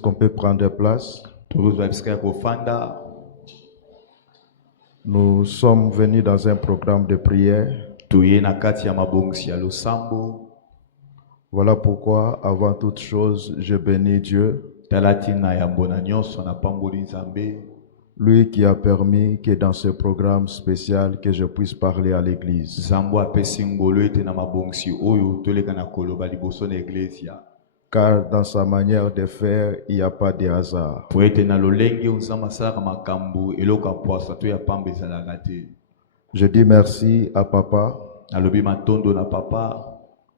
Est-ce qu'on peut prendre place? Nous sommes venus dans un programme de prière. Voilà pourquoi, avant toute chose, je bénis Dieu, lui qui a permis que dans ce programme spécial, que je puisse parler à l'église. Car dans sa manière de faire, il n'y a pas de hasard. Je dis merci à papa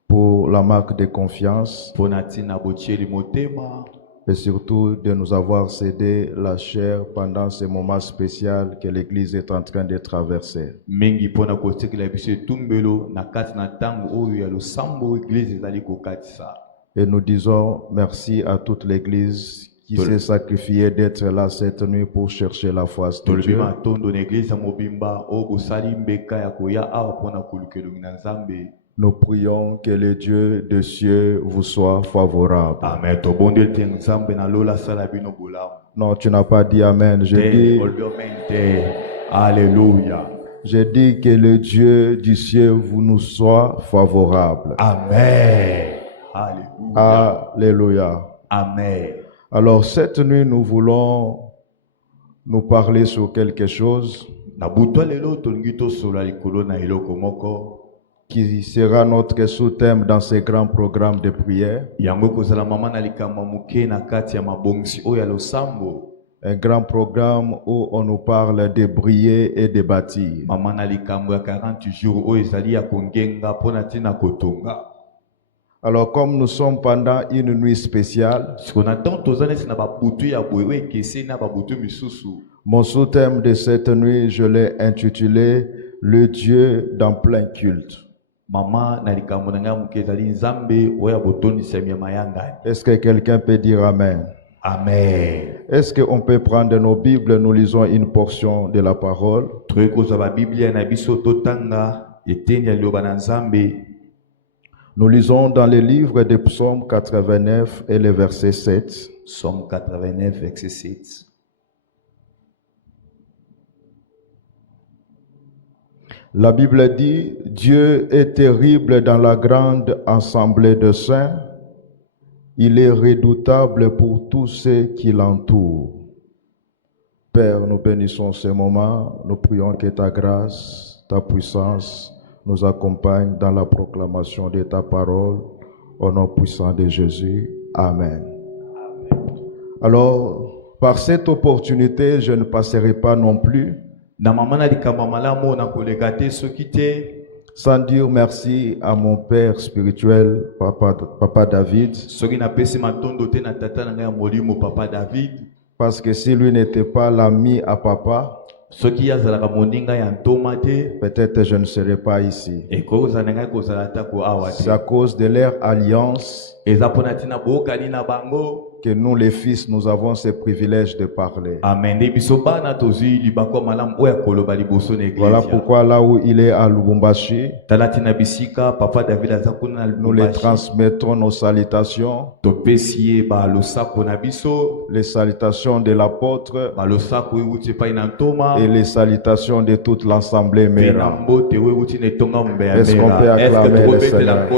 pour la marque de confiance et surtout de nous avoir cédé la chair pendant ce moment spécial que l'Église est en train de traverser. Et nous disons merci à toute l'Église qui s'est sacrifiée d'être là cette nuit pour chercher la face de Dieu. Nous prions que le Dieu des cieux vous soit favorable. Amen. Non, tu n'as pas dit Amen. Je dis, Alléluia. je dis que le Dieu du ciel vous nous soit favorable. Amen. Alléluia. Alléluia. Amen. Alors cette nuit, nous voulons nous parler sur quelque chose qui sera notre sous-thème dans ce grand programme de prière. Un grand programme où on nous parle de briller et de bâtir. Alors comme nous sommes pendant une nuit spéciale, mon sous-thème de cette nuit, je l'ai intitulé « Le Dieu dans plein culte ». Est-ce que quelqu'un peut dire Amen? Amen. Est-ce qu'on peut prendre nos Bibles, nous lisons une portion de la parole. Nous lisons dans le livre de Psaume 89 et le verset 7. Psaume 89, verset 7. La Bible dit, Dieu est terrible dans la grande assemblée de saints. Il est redoutable pour tous ceux qui l'entourent. Père, nous bénissons ce moment. Nous prions que ta grâce, ta puissance nous accompagne dans la proclamation de ta parole. Au nom puissant de Jésus. Amen. Alors, par cette opportunité, je ne passerai pas non plus sans dire merci à mon père spirituel, Papa David. Parce que si lui n'était pas l'ami à papa, peut-être je ne serais pas ici. C'est à cause de leur alliance que nous les fils, nous avons ce privilège de parler. Voilà pourquoi là où il est à Lubumbashi, nous les transmettons nos salutations, les salutations de l'apôtre et les salutations de toute l'assemblée Mera. Est-ce qu'on peut acclamer le Seigneur?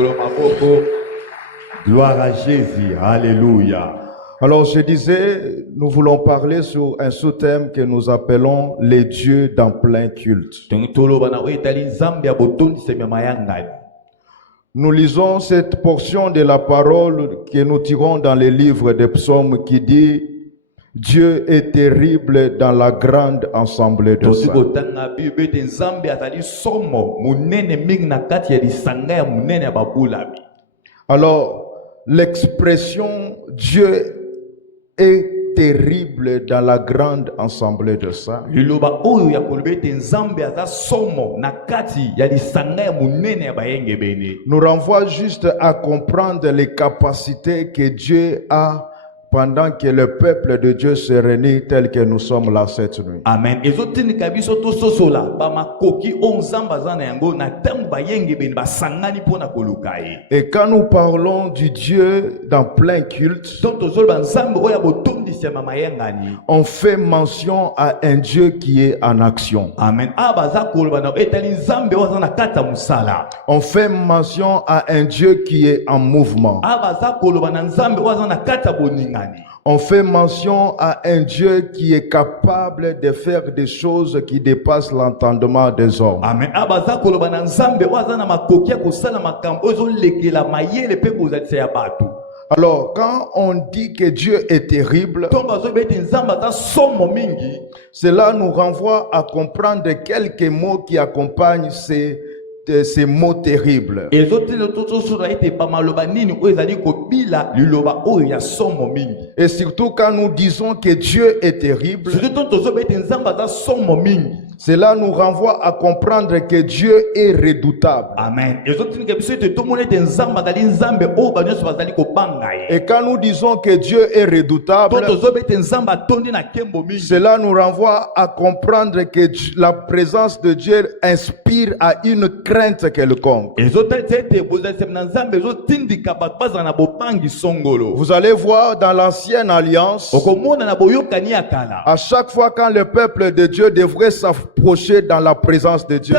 Gloire à Jésus. Alléluia. Alors je disais, nous voulons parler sur un sous-thème que nous appelons les dieux dans plein culte. Nous lisons cette portion de la parole que nous tirons dans le livre des psaumes qui dit Dieu est terrible dans la grande assemblée de saints. Alors, l'expression Dieu est terrible dans la grande assemblée de saints nous renvoie juste à comprendre les capacités que Dieu a pendant que le peuple de Dieu se réunit tel que nous sommes là cette nuit. Amen. Ezotindika biso tososola ba makoki o nzamba za na yango na tangu bayenge beni basangani pona koluka ye. Et quand nous parlons du Dieu dans plein culte, Donc tozolo ba nzambe oya botondisi mama yangani. on fait mention à un Dieu qui est en action. Amen. Abaza koloba na etali nzambe oza na kata musala. On fait mention à un Dieu qui est en mouvement. Abaza koloba na nzambe oza na kata boningani. On fait mention à un Dieu qui est capable de faire des choses qui dépassent l'entendement des hommes. Amen. Abaza koloba na nzambe oza na makoki ya kosala makambo ozo lekela mayele pe bozatisa ya bato. Alors, quand on dit que Dieu est terrible, cela nous renvoie à comprendre quelques mots qui accompagnent ces mots terribles. Et surtout quand nous disons que Dieu est terrible, cela nous renvoie à comprendre que Dieu est redoutable. Amen. Et quand nous disons que Dieu est redoutable, cela nous renvoie à comprendre que la présence de Dieu inspire à une crainte quelconque. Vous allez voir dans l'ancienne alliance, à chaque fois quand le peuple de Dieu devrait s'approcher dans la présence de Dieu,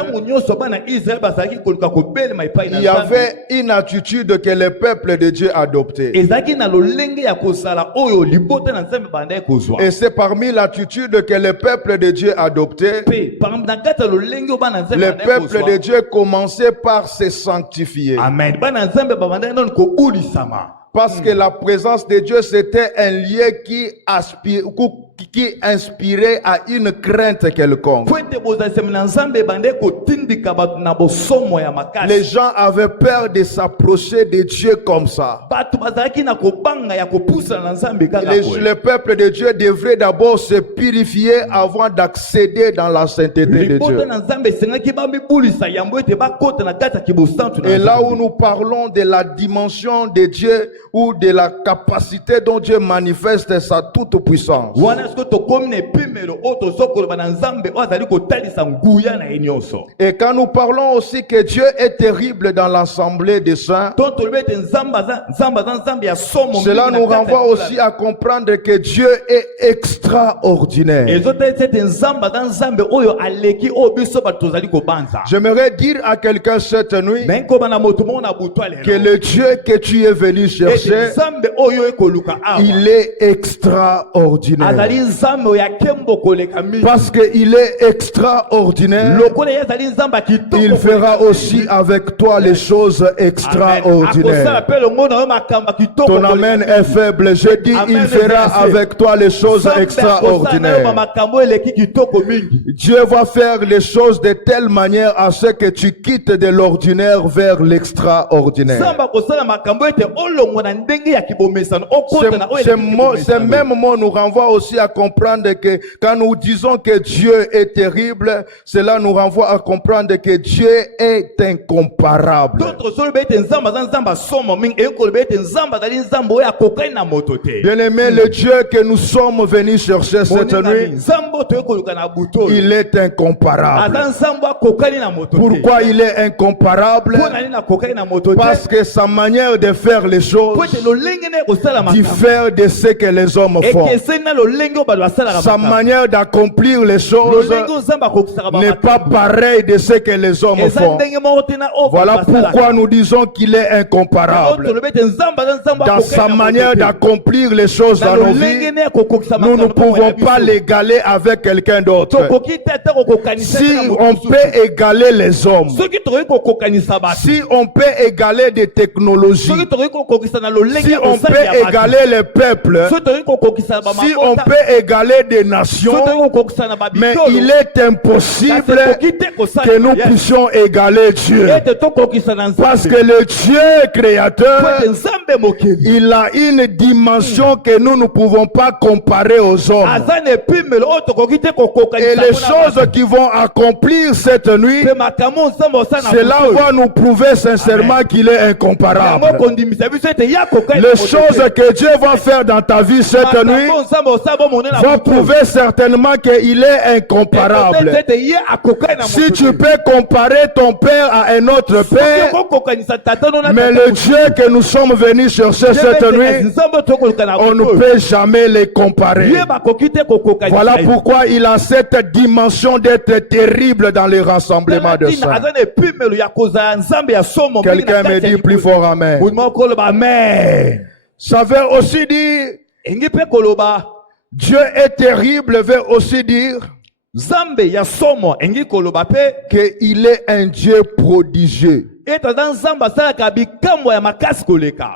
il y avait une attitude que le peuple de Dieu adoptait. Et c'est parmi l'attitude que le peuple de Dieu adoptait. Le peuple de Dieu commençait par se sanctifier. Amen. Parce que la présence de Dieu, c'était un lieu qui inspirait à une crainte quelconque. Les gens avaient peur de s'approcher de Dieu comme ça. Le peuple de Dieu devrait d'abord se purifier avant d'accéder dans la sainteté de Dieu. Et là où nous parlons de la dimension de Dieu ou de la capacité dont Dieu manifeste sa toute puissance, et quand nous parlons aussi que Dieu est terrible dans l'assemblée des saints, cela nous renvoie aussi à comprendre que Dieu est extraordinaire. J'aimerais dire à quelqu'un cette nuit que le Dieu que tu es venu chercher, il est extraordinaire. Parce qu'il est extraordinaire, il fera aussi avec toi les choses extraordinaires. Ton amen est faible. Je dis, il fera avec toi les choses extraordinaires. Dieu va faire les choses de telle manière à ce que tu quittes de l'ordinaire vers l'extraordinaire. Ces mêmes mots nous renvoient aussi à comprendre que quand nous disons que Dieu est terrible, cela nous renvoie à comprendre que Dieu est incomparable. Bien-aimé, le Dieu que nous sommes venus chercher cette nuit, il est incomparable. Pourquoi il est incomparable? Parce que sa manière de faire les choses diffère de ce que les hommes font. Sa manière d'accomplir les choses n'est pas pareille de ce que les hommes font. Voilà pourquoi nous disons qu'il est incomparable. Dans sa manière d'accomplir les choses dans nos vies, nous ne pouvons pas l'égaler avec quelqu'un d'autre. Si on peut égaler les hommes, si on peut égaler des technologies, si on peut égaler les peuples, si on peut égaler des nations, mais il est impossible que nous puissions égaler Dieu. Parce que le Dieu créateur, il a une dimension que nous ne pouvons pas comparer aux hommes. Et les choses qui vont accomplir cette nuit, cela va nous prouver sincèrement qu'il est incomparable. Les choses que Dieu va faire dans ta vie cette nuit vont prouver certainement qu'il est incomparable. Si tu peux comparer ton père à un autre père, mais le Dieu que nous sommes venus chercher cette nuit, on ne peut jamais les comparer. Voilà pourquoi il a cette dimension d'être terrible dans les rassemblements de saints. Quelqu'un me dit plus fort amen. Ça veut aussi dire Dieu est terrible, veut aussi dire qu'il est un Dieu prodigieux.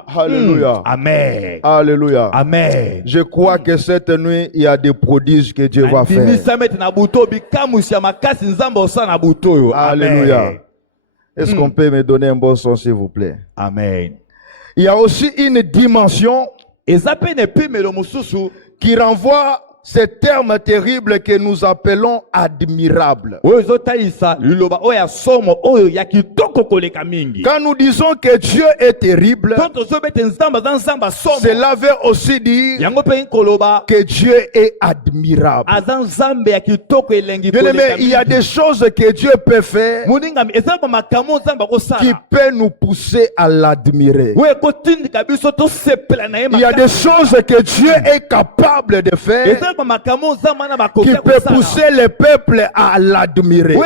Alléluia. Amen. Alléluia. Amen. Je crois que cette nuit, il y a des prodiges que Dieu va faire. Alléluia. Est-ce qu'on peut me donner un bon son, s'il vous plaît? Amen. Il y a aussi une dimension qui renvoie ce terme terrible que nous appelons admirable. Quand nous disons que Dieu est terrible, cela veut aussi dire que Dieu est admirable. Bien-aimé, il y a des choses que Dieu peut faire qui peuvent nous pousser à l'admirer. Il y a des choses que Dieu est capable de faire qui peut pousser le peuple à l'admirer. Et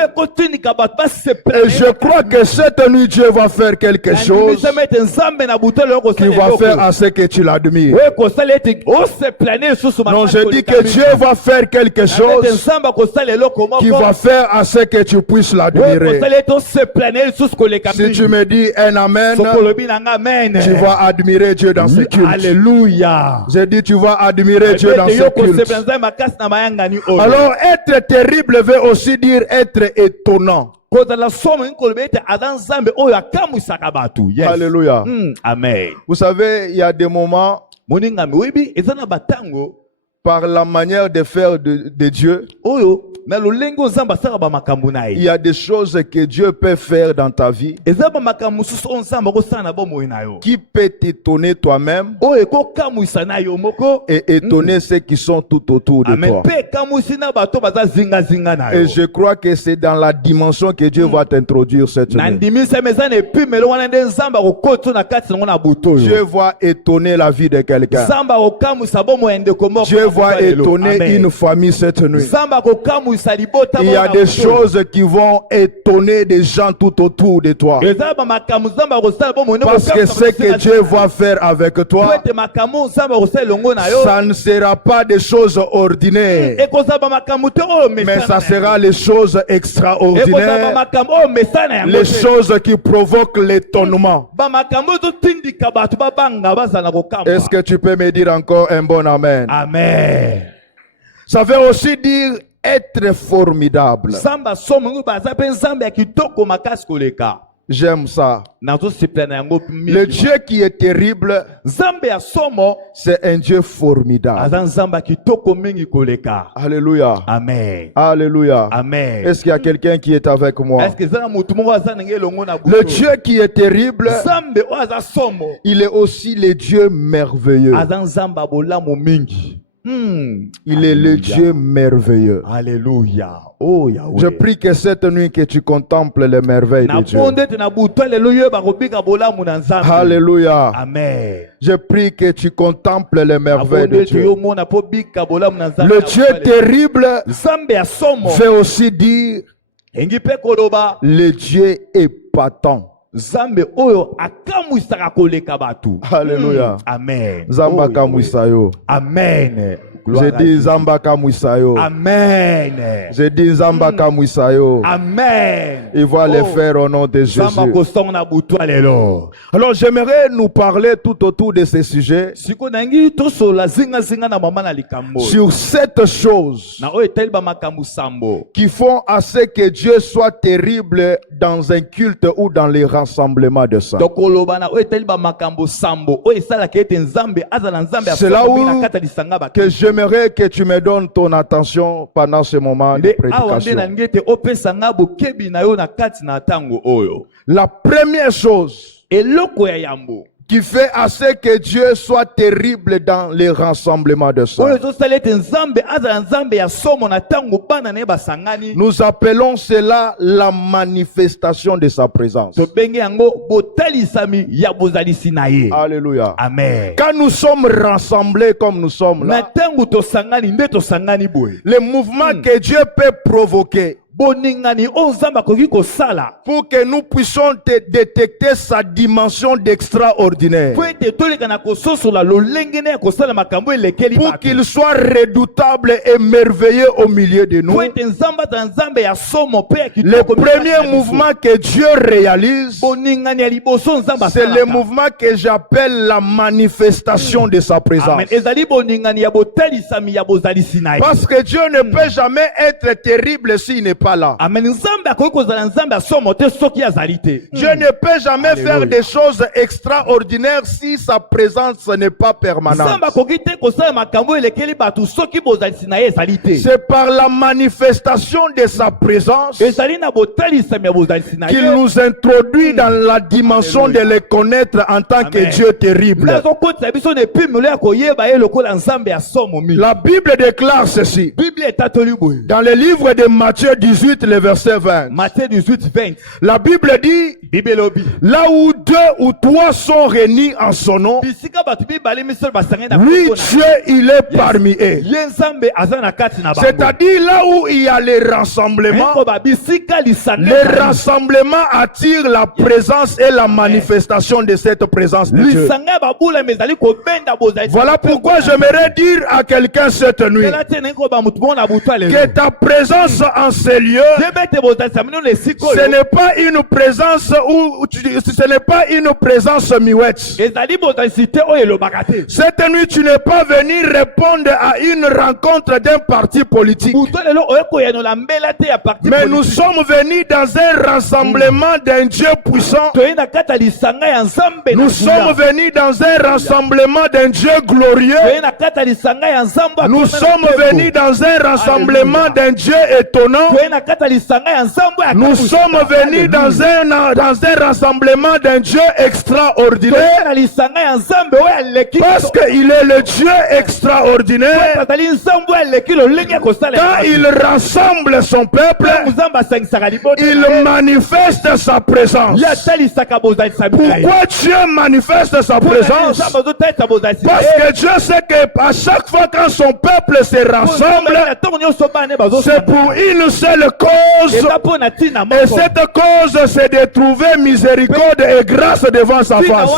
je crois que cette nuit Dieu va faire quelque chose qui va faire à ce que tu l'admires. Non, je dis que Dieu va faire quelque chose qui va faire à ce que tu puisses l'admirer. Si tu me dis un amen, tu vas admirer Dieu dans ce culte. Alléluia. Je dis tu vas admirer Dieu dans ce culte. Alors être terrible veut aussi dire être étonnant. Alléluia. Amen. Vous savez, il y a des moments par la manière de faire de Dieu, il y a des choses que Dieu peut faire dans ta vie qui peut t'étonner toi-même et étonner ceux qui sont tout autour de toi. Et je crois que c'est dans la dimension que Dieu va t'introduire cette nuit. Dieu va étonner la vie de quelqu'un. Dieu va étonner une famille cette nuit. Il y a des choses qui vont étonner des gens tout autour de toi. Parce que ce que Dieu va faire avec toi, ça ne sera pas des choses ordinaires, mais ça sera les choses extraordinaires, les choses qui provoquent l'étonnement. Est-ce que tu peux me dire encore un bon amen? Amen. Ça veut aussi dire être formidable. J'aime ça. Le Dieu qui est terrible, c'est un Dieu formidable. Alléluia. Amen. Alléluia. Amen. Est-ce qu'il y a quelqu'un qui est avec moi? Le Dieu qui est terrible, il est aussi le Dieu merveilleux. Il est le Dieu merveilleux. Alléluia. Oh, Yahweh. Je prie que cette nuit que tu contemples les merveilles de Dieu. Alléluia. Amen. Je prie que tu contemples les merveilles de Dieu. Le Dieu terrible veut aussi dire le Dieu épatant. Alléluia. Amen. Zamba kamwisayo. Amen. J'ai dit Nzamba Kamwisayo. Amen. J'ai dit Nzamba Kamwisayo. Amen. Il va le faire au nom de Jésus. Alors j'aimerais nous parler tout autour de ces sujets sur 7 choses qui font à ce que Dieu soit terrible dans un culte ou dans les rassemblements de saints. C'est là où que j'aimerais que tu me donnes ton attention pendant ce moment de prédication. La première chose qui fait à ce que Dieu soit terrible dans les rassemblements de saints, nous appelons cela la manifestation de sa présence. Alléluia. Amen. Quand nous sommes rassemblés comme nous sommes là, le mouvement que Dieu peut provoquer pour que nous puissions détecter sa dimension d'extraordinaire, pour qu'il soit redoutable et merveilleux au milieu de nous. Le premier mouvement que Dieu réalise, c'est le mouvement que j'appelle la manifestation de sa présence. Parce que Dieu ne peut jamais être terrible s'il n'est pas là. Dieu ne peut jamais faire des choses extraordinaires si sa présence n'est pas permanente. C'est par la manifestation de sa présence qu'il nous introduit dans la dimension de le connaître en tant que Dieu terrible. La Bible déclare ceci dans le livre de Matthieu 18, le verset 20. Matthieu 18, 20. La Bible dit, là où 2 ou 3 sont réunis en son nom, lui, Dieu, il est parmi eux. C'est-à-dire là où il y a les rassemblements, le rassemblement attire la présence et la manifestation de cette présence de Dieu. Voilà pourquoi j'aimerais dire à quelqu'un cette nuit que ta présence en ces lieux, ce n'est pas une présence ce n'est pas une présence miouette. Cette nuit, tu n'es pas venu répondre à une rencontre d'un parti politique. Mais nous sommes venus dans un rassemblement d'un Dieu puissant. Nous sommes venus dans un rassemblement d'un Dieu glorieux. Nous sommes venus dans un rassemblement d'un Dieu étonnant. Nous sommes venus dans un rassemblement d'un Dieu extraordinaire. Parce qu'il est le Dieu extraordinaire. Quand il rassemble son peuple, il manifeste sa présence. Pourquoi Dieu manifeste sa présence? Parce que Dieu sait qu'à chaque fois quand son peuple se rassemble, c'est pour une seule cause. Et cette cause, c'est de trouver miséricorde et grâce devant sa face.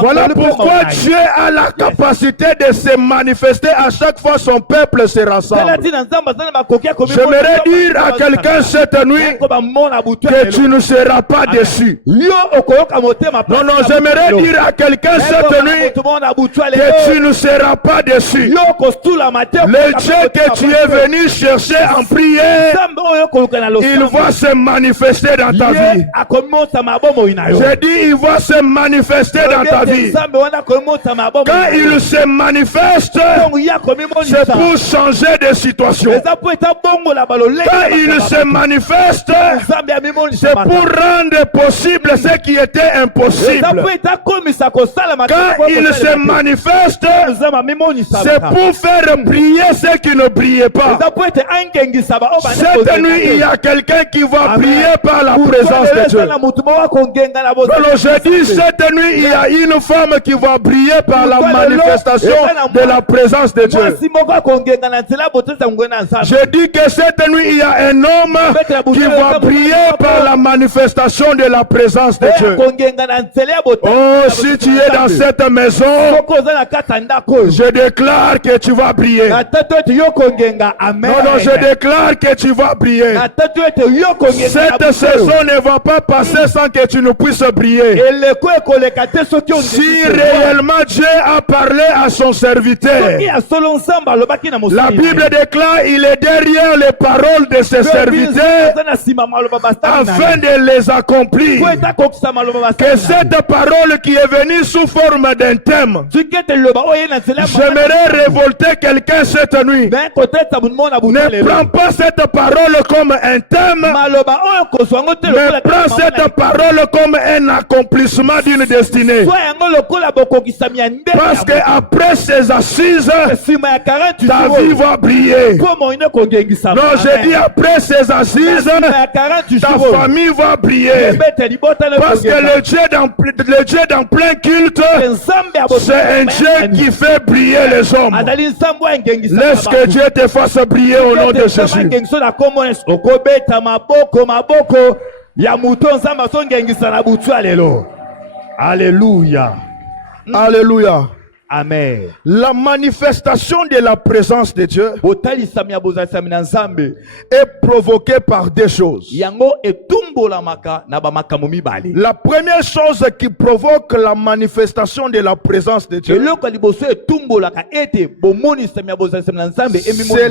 Voilà pourquoi Dieu a la capacité de se manifester à chaque fois son peuple se rassemble. J'aimerais dire à quelqu'un cette nuit que tu ne seras pas déçu. Non, j'aimerais dire à quelqu'un cette nuit que tu ne seras pas déçu. Le Dieu que tu es venu chercher en prière, il va se manifester dans ta vie. J'ai dit, il va se manifester dans ta vie. Quand il se manifeste, c'est pour changer de situation. Quand il se manifeste, c'est pour rendre possible ce qui était impossible. Quand il se manifeste, c'est pour faire briller ce qui ne brillait pas. Cette nuit, il y a quelqu'un qui va prier par la présence de Dieu. Alors je dis, cette nuit, il y a une femme qui va briller par la manifestation de la présence de Dieu. Je dis que cette nuit, il y a un homme qui va briller par la manifestation de la présence de Dieu. Oh, si tu es dans cette maison, je déclare que tu vas briller. Non, je déclare que tu vas briller. Cette saison ne va pas passer sans que tu ne puisses briller. Si réellement Dieu a parlé à son serviteur, la Bible déclare il est derrière les paroles de ses serviteurs afin de les accomplir. Que cette parole qui est venue sous forme d'un thème, j'aimerais révolter quelqu'un cette nuit. Ne prends pas cette parole comme un thème, mais prends cette parole comme un accomplissement d'une destinée. Parce que après ces assises, ta vie va briller. Non, j'ai dit après ces assises, ta famille va briller. Parce que le Dieu dans plein culte, c'est un Dieu qui fait briller les hommes. Laisse que Dieu te fasse briller au nom de Jésus. Alléluia. Alléluia. Amen. La manifestation de la présence de Dieu est provoquée par deux choses. La première chose qui provoque la manifestation de la présence de Dieu, c'est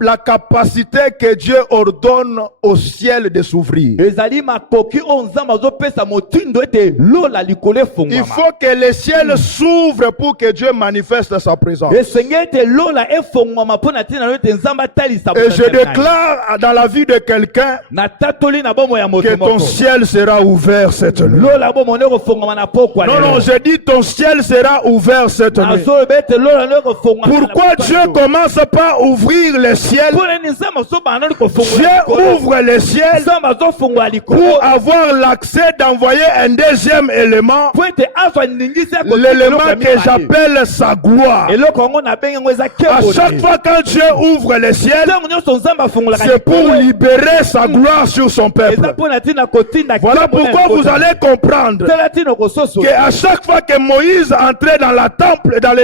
la capacité que Dieu ordonne au ciel de s'ouvrir. Il faut que le ciel s'ouvre pour que Dieu manifeste sa présence. Et je déclare dans la vie de quelqu'un que ton ciel sera ouvert cette nuit. Non, je dis ton ciel sera ouvert cette nuit. Pourquoi Dieu commence pas à ouvrir le ciel? Dieu ouvre le ciel pour avoir l'accès d'envoyer un deuxième élément, l'élément que j'appelle sa gloire. À chaque fois quand Dieu ouvre le ciel, c'est pour libérer sa gloire sur son peuple. Voilà pourquoi vous allez comprendre qu'à chaque fois que Moïse entrait dans le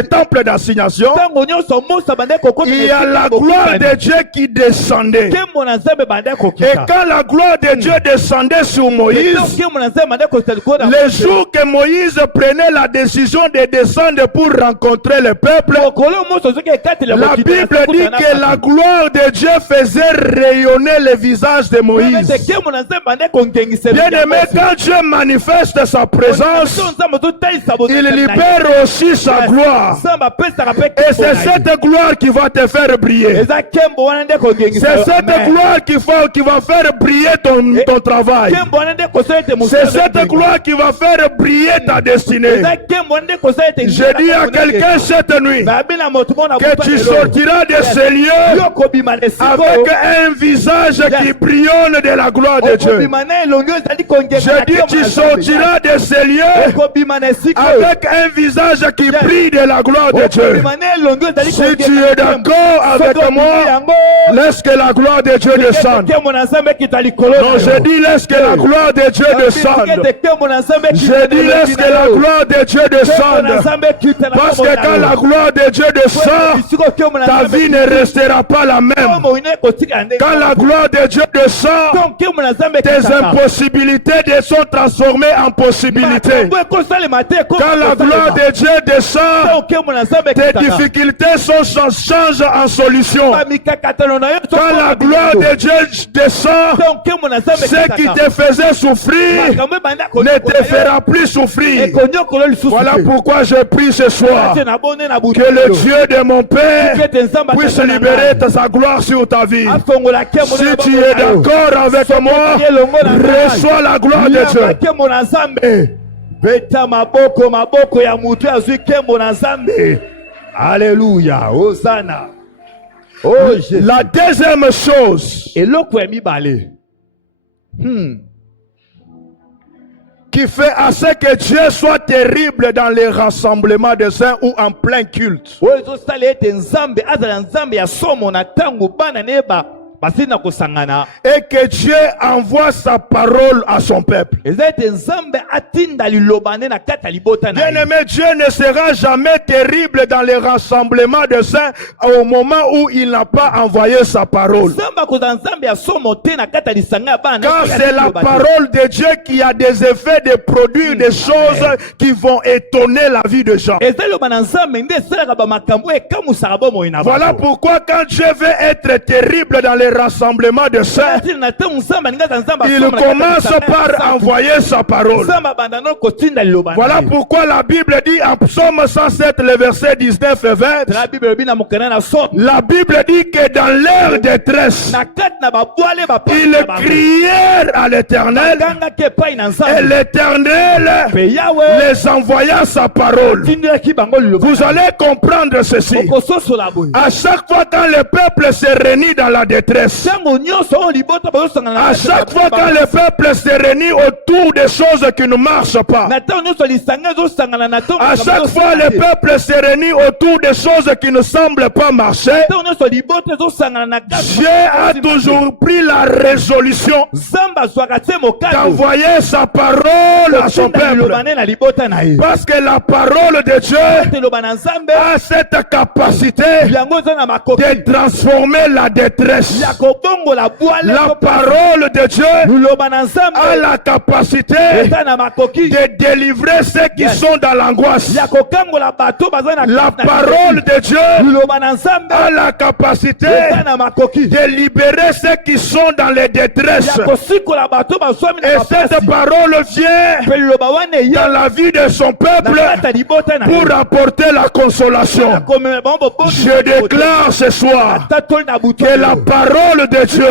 temple d'assignation, il y a la gloire de Dieu qui descendait. Et quand la gloire de Dieu descendait sur Moïse, le jour que Moïse prenait la décision de descendre pour rencontrer le peuple, la Bible dit que la gloire de Dieu faisait rayonner le visage de Moïse. Bien aimé, quand Dieu manifeste sa présence, il libère aussi sa gloire. Et c'est cette gloire qui va te faire briller. C'est cette gloire qui va faire briller ton travail. C'est cette gloire qui va faire briller ta destinée. Je dis à quelqu'un cette nuit que tu sortiras de ces lieux avec un visage qui brillonne de la gloire de Dieu. Je dis tu sortiras de ces lieux avec un visage qui brille de la gloire de Dieu. Si tu es d'accord avec moi, laisse que la gloire de Dieu descende. Non, je dis laisse que la gloire de Dieu descende. Je dis laisse que la gloire de Dieu descende. Parce que quand la gloire de Dieu descend, ta vie ne restera pas la même. Quand la gloire de Dieu descend, tes impossibilités sont transformées en possibilités. Quand la gloire de Dieu descend, tes difficultés changent en solutions. Quand la gloire de Dieu descend, ce qui te faisait souffrir ne te fera plus souffrir. Voilà pourquoi je prie ce soir que le Dieu de mon Père puisse libérer sa gloire sur ta vie. Si tu es d'accord avec moi, reçois la gloire de Dieu. Alléluia, Hosanna. Oh, Jésus. La deuxième chose Eloko ya mibale. qui fait à ce que Dieu soit terrible dans les rassemblements des saints ou en plein culte. Oyo ezosala ete Nzambe azala Nzambe ya somo na tango bana neba basina kosangana. Et que Dieu envoie sa parole à son peuple. Eza ete Nzambe atinda liloba ne na kati ya libota na ye. Bien-aimé, Dieu ne sera jamais terrible dans les rassemblements des saints au moment où il n'a pas envoyé sa parole. Nzambe akozala Nzambe ya somo te na kati ya lisanga ya bana. Car c'est la parole de Dieu qui a des effets de produire des choses qui vont étonner la vie de gens. Eza liloba na Nzambe nde esalaka bamakambo ekamusaka bomoi na bato. Voilà pourquoi quand Dieu veut être terrible dans les rassemblements de saints, il commence par envoyer sa parole. Voilà pourquoi la Bible dit en Psaume 107, le verset 19 et 20, la Bible dit que dans leur détresse, ils crièrent à l'Éternel et l'Éternel les envoya sa parole. Vous allez comprendre ceci. À chaque fois quand le peuple se réunit dans la détresse, à chaque fois quand le peuple se réunit autour des choses qui ne marchent pas, à chaque fois le peuple se réunit autour des choses qui ne semblent pas marcher, Dieu a toujours pris la résolution d'envoyer sa parole à son peuple. Parce que la parole de Dieu a cette capacité de transformer la détresse. La parole de Dieu a la capacité de délivrer ceux qui sont dans l'angoisse. La parole de Dieu a la capacité de libérer ceux qui sont dans les détresses. Et cette parole vient dans la vie de son peuple pour apporter la consolation. Je déclare ce soir que la parole de Dieu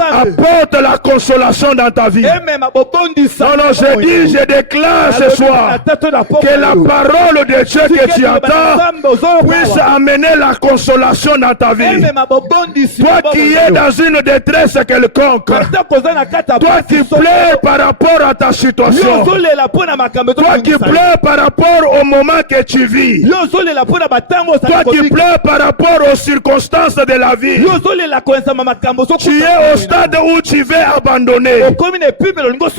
apporte la consolation dans ta vie. Non, je déclare ce soir que la parole de Dieu que tu entends puisse amener la consolation dans ta vie. Toi qui es dans une détresse quelconque, toi qui pleures par rapport à ta situation, toi qui pleures par rapport au moment que tu vis, toi qui pleures par rapport aux circonstances de la vie, tu es au stade où tu veux abandonner.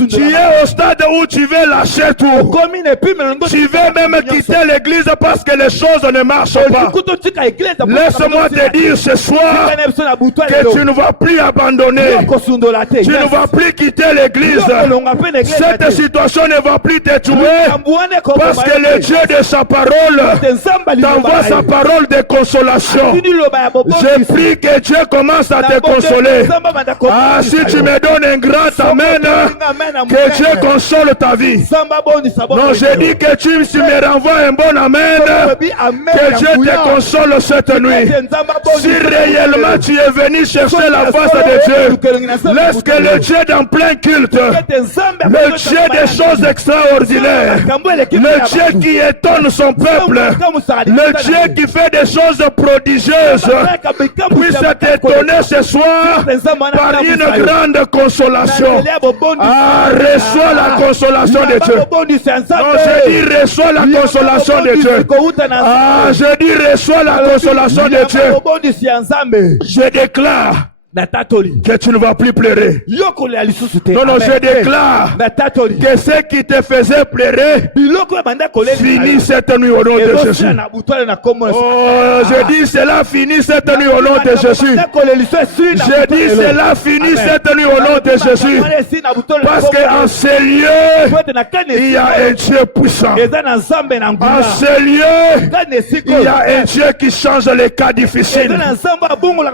Tu es au stade où tu veux lâcher tout. Tu veux même quitter l'église parce que les choses ne marchent pas. Laisse-moi te dire ce soir que tu ne vas plus abandonner. Tu ne vas plus quitter l'église. Cette situation ne va plus te tuer parce que le Dieu de sa parole t'envoie sa parole de consolation. Je prie que Dieu commence à te consoler. Ah, si tu me donnes un grand amen, que Dieu console ta vie. Non, je dis que tu me renvoies un bon amen, que Dieu te console cette nuit. Si réellement tu es venu chercher la face de Dieu, laisse que le Dieu d'un plein culte, le Dieu des choses extraordinaires, le Dieu qui étonne son peuple, le Dieu qui fait des choses prodigieuses, puisse t'étonner ce soir par une grande consolation. Ah, reçois la consolation de Dieu. Non, je dis reçois la consolation de Dieu. Ah, je dis reçois la consolation de Dieu. Je déclare que tu ne vas plus pleurer. Non, non, je déclare que ce qui te faisait pleurer finit cette nuit au nom de Jésus. Oh, je dis cela finit cette nuit au nom de Jésus. Je dis cela finit cette nuit au nom de Jésus. Parce qu'en ces lieux, il y a un Dieu puissant. En ces lieux, il y a un Dieu qui change les cas difficiles.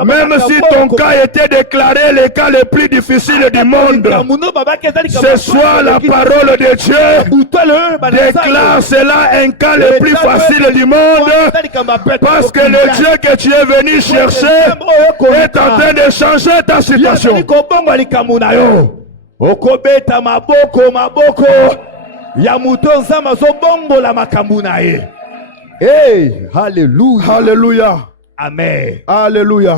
Même si ton cas était déclaré les cas les plus difficiles du monde, ce soir la parole de Dieu déclare cela un cas le plus facile du monde, parce que le Dieu que tu es venu chercher est en train de changer ta situation. Okobeta maboko ya muto nzamba zo bongo la makambu na ye. Hey, hallelujah. Hallelujah. Amen. Alléluia.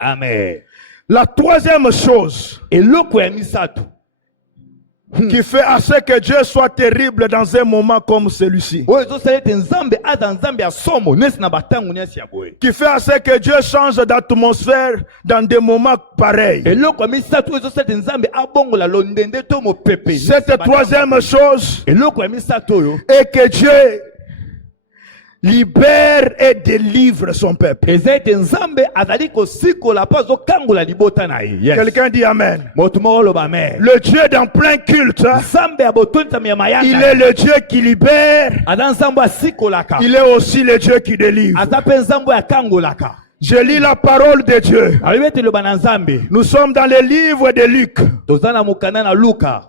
Amen. La troisième chose Eloko ya misato qui fait à ce que Dieu soit terrible dans un moment comme celui-ci, oyo ezosala ete nzambe aza nzambe ya somo nesi na batango nyonso ya boye, qui fait à ce que Dieu change d'atmosphère dans des moments pareils. eloko ya misato oyo ezosala ete nzambe abongola londende to mopepe. Cette troisième chose eloko ya misato oyo est que Dieu libère et délivre son peuple. eza ete nzambe azali kosikola mpo azokangola libota na ye. Yes. Quelqu'un dit Amen. moto moko oloba amen. Le Dieu dans plein culte, nzambe ya botondisami ya mayaka il est le Dieu qui libère, aza nzambe asikolaka, il est aussi le Dieu qui délivre. aza mpe nzambe akangolaka. Je lis la parole de Dieu. alobi ete eloba na nzambe. Nous sommes dans le livre de Luc. toza na mokanda na luka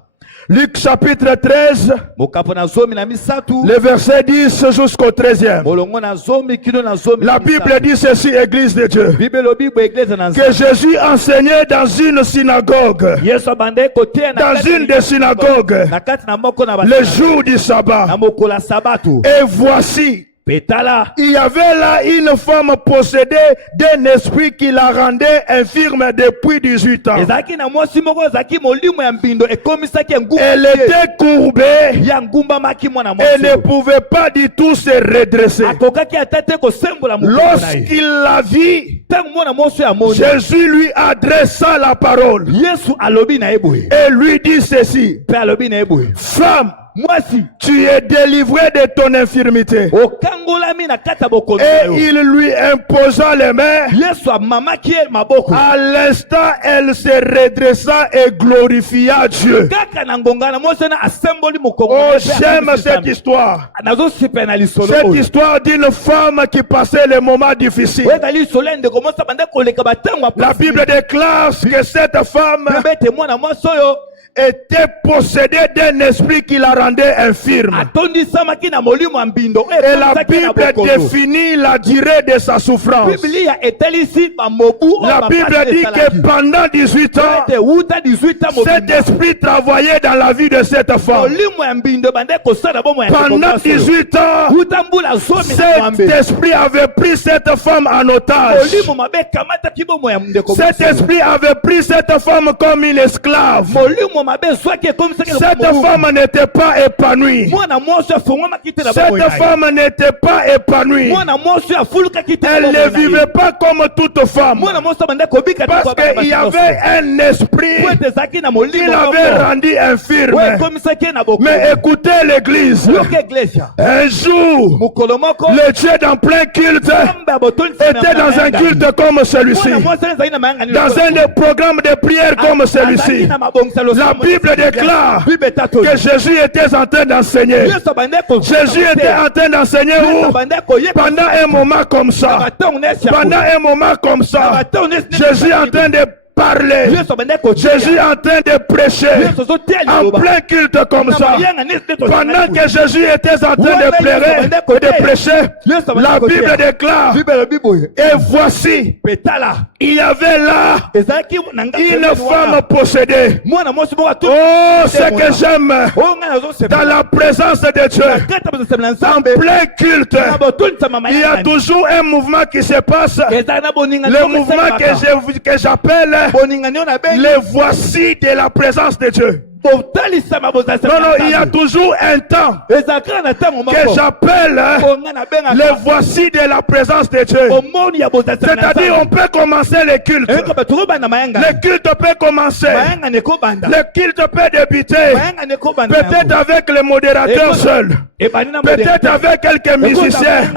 Luc chapitre 13, mokapo na zomi na misatu le verset 10 jusqu'au 13e. molongo na zomi kino na zomi La na Bible misatu. dit ceci, Église de Dieu, Bible elobi bo eglise na que nzambe. Jésus enseignait dans une synagogue, yesu abandaki koteya na dans kati une des synagogues, na kati na moko na le jour du sabbat. na mokolo ya sabato. Et voici, petala il y avait là une femme possédée d'un esprit qui la rendait infirme depuis 18 ans. ezalaki na mwasi moko azalaki molimo ya mbindo ekomisaki Elle était courbée ya ngumbamaki mwana et ne mwasi pouvait pas du tout se redresser. akokaki ata te kosembola mokolo na ye. Lorsqu'il la vit, ntango mwana mwasi ya moni Jésus lui adressa la parole yesu alobi na ye boye et lui dit ceci, mpe alobi na ye boye femme, mwasi tu es délivrée de ton infirmité. okangolami na kati ya bokono na Et yo. il lui imposa les mains. yesu amamaki ye maboko À l'instant, elle se redressa et glorifia Dieu. kaka na ngonga na mwasi wana asemboli mokongo na Oh, ye mpe j'aime akamisi cette Nzambe. histoire. nazosipela na lisolo Cette oyo histoire d'une femme qui passait les moments difficiles. oyo ezali lisolo ya ndeko mwasi abanda koleka batango ya La pasi. Bible déclare que cette femme Bible ete mwana mwasi oyo était possédée d'un esprit qui la rendait infirme. atondisamaki na molimo ya mbindo oyo Et la etonisaki na Bible bokono. définit la durée de sa souffrance. biblia etalisi bamobu oyo La bapasi Bible dit esalaki. que pendant 18 ans, ete wuta 18 ans cet mobimba esprit travaillait dans la vie de cette femme. molimo ya mbindo ebandaki kosala bomo ya ndeko Pendant mwasi oyo. 18 ans, wuta mbula zomi na cet mwambe esprit avait pris cette femme en otage. molimo mabe ekamataki bomo ya ndeko Cet mwasi oyo. esprit avait pris cette femme comme une esclave. molimo mabe ezwaki ekomisaki Cette femme n'était pas épanouie. mwana mwasi afungwamaki te na bomo Cette na ye. femme n'était pas épanouie. mwana mwasi afulukaki te na Elle bomo ne na ye. vivait pas comme toute femme. mwana mwasi abandaki kobika te Parce kwa bana qu'il y basi avait nyonso. un esprit Po ete ezalaki na qui molimo l'avait moko rendu oyo infirme. ekomisaki ye na bokono. Mais écoutez l'église. yoka eglesia Un jour, mokolo moko le Dieu dans plein culte nzambe abotondisami na était dans un mayangani. culte comme celui-ci. mwana mwasi oyo ezalaki na mayangani Dans lokola un programme de prière comme azalaki celui-ci. na mabongisa loso La mo- Bible déclare Bible etatoli. que Jésus était en train d'enseigner. yesu abandaki kozwa Jésus na était mateya. en train d'enseigner Yesu où? abandaki koyeba Pendant un moment comme na ça. batongo nesi ya Pendant kulu. un moment comme Na ça. batongo nesi nesi Jésus ya en train de parler. yesu abandaki koteya. Jésus en train de prêcher. yesu azoteya En liloba. plein culte comme Na ça. mayanga nesi nde tozalaki Pendant kulu. que Jésus était en train de pleurer et de prêcher, la Bible déclare, Bible elobi boye. et voici, petala il y avait là ezalaki na nga une pembeni femme wana. possédée. mwana mwasi moko atu- Oh, ce que j'aime oyo ngai nazosepela. dans la présence de Dieu, Na kati ya bozosepela en nzambe plein culte, na botondisama il y a mayangani. toujours un mouvement qui se passe. ezali na boningani Le moko mouvement esalemaka. que j'appelle boningani oyo nabengi le voici de la présence de Dieu. botalisama bozalisama Non, non, il y a toujours un temps ezalaka na ntango que moko j'appelle oyo ngai nabengaka le voici de la présence de Dieu. omoni ya bozalisama na C'est-à-dire, on nzambe. peut commencer le culte. eyaka bato kobanda mayangani Le culte peut commencer. mayangani ekobanda Le culte peut débuter. mayangani ekobanda Peut-être avec le modérateur seul. ebandi na Peut-être avec quelques musiciens.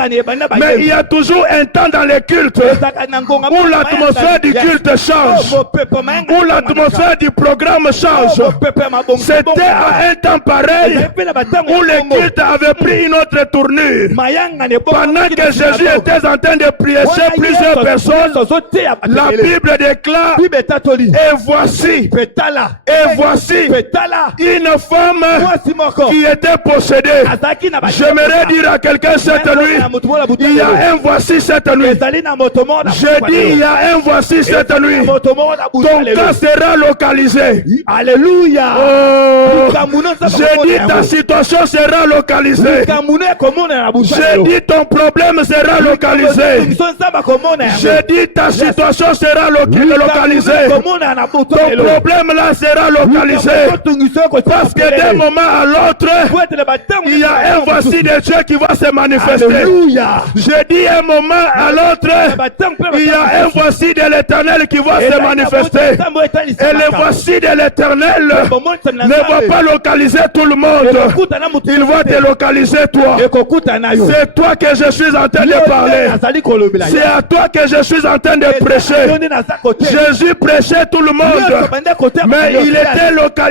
Mais il y a toujours un temps dans le culte où l'atmosphère du culte change. Où l'atmosphère du programme change. C'était à un temps pareil où le culte avait pris une autre tournure. Pendant que Jésus était en train de prêcher plusieurs personnes, la Bible déclare, et voici une femme qui était possédée. J'aimerais dire à quelqu'un cette nuit, il y a un voici cette nuit. Je dis, il y a un voici cette nuit. Ton cas sera localisé. Alléluia. Oh, j'ai dit ta situation sera localisée. J'ai dit ton problème sera localisé. J'ai dit ta situation sera localisée. Ton problème là sera localisé. Parce que d'un moment à l'autre, il y a un voici de Dieu qui va se manifester. J'ai dit un moment à l'autre, il y a un voici de l'Éternel qui va se manifester. Et le voici de l'Éternel ne va pas localiser tout le monde. Il va te localiser toi. C'est toi que je suis en train de parler. C'est à toi que je suis en train de prêcher. Jésus prêchait tout le monde. Mais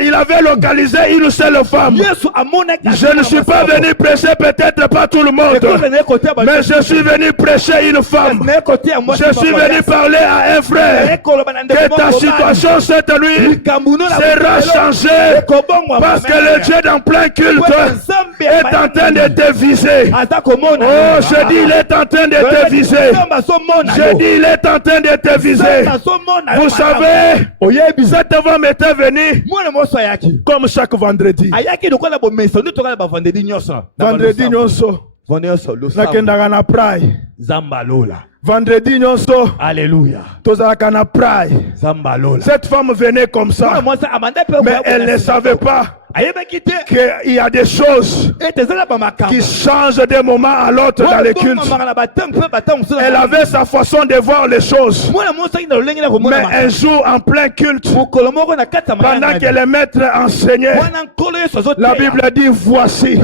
il avait localisé une seule femme. Je ne suis pas venu prêcher peut-être pas tout le monde. Mais je suis venu prêcher une femme. Je suis venu parler à un frère. Que ta situation cette nuit sera changée. Parce que le Dieu dans plein culte est en train de te viser. Oh, je dis il est en train de te viser. Je dis il est en train de te viser. Vous savez, cette femme était venue comme chaque vendredi. Vendredi nyonso nakendaka na praille. Vendredi nyonso tozalaka na praille. Cette femme venait comme ça, mais elle ne savait pas qu'il y a des choses qui changent d'un moment à l'autre dans les cultes. Elle avait sa façon de voir les choses. Mais un jour en plein culte, pendant que le maître enseignait, la Bible dit voici,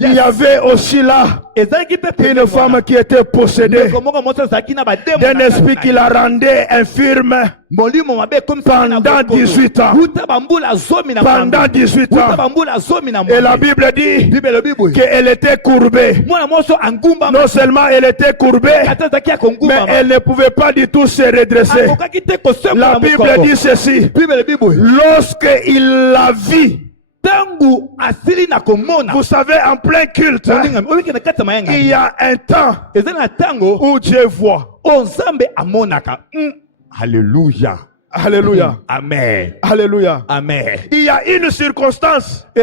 il y avait aussi là une femme qui était possédée d'un esprit qui la rendait infirme pendant 18 ans. Pendant 18 ans. Et la Bible dit qu'elle était courbée. Non seulement elle était courbée, mais elle ne pouvait pas du tout se redresser. La Bible dit ceci. Lorsqu'il la vit, vous savez, en plein culte, il y a un temps où Dieu voit. Alléluia. Alléluia. Amen. Alléluia. Amen. Il y a une circonstance où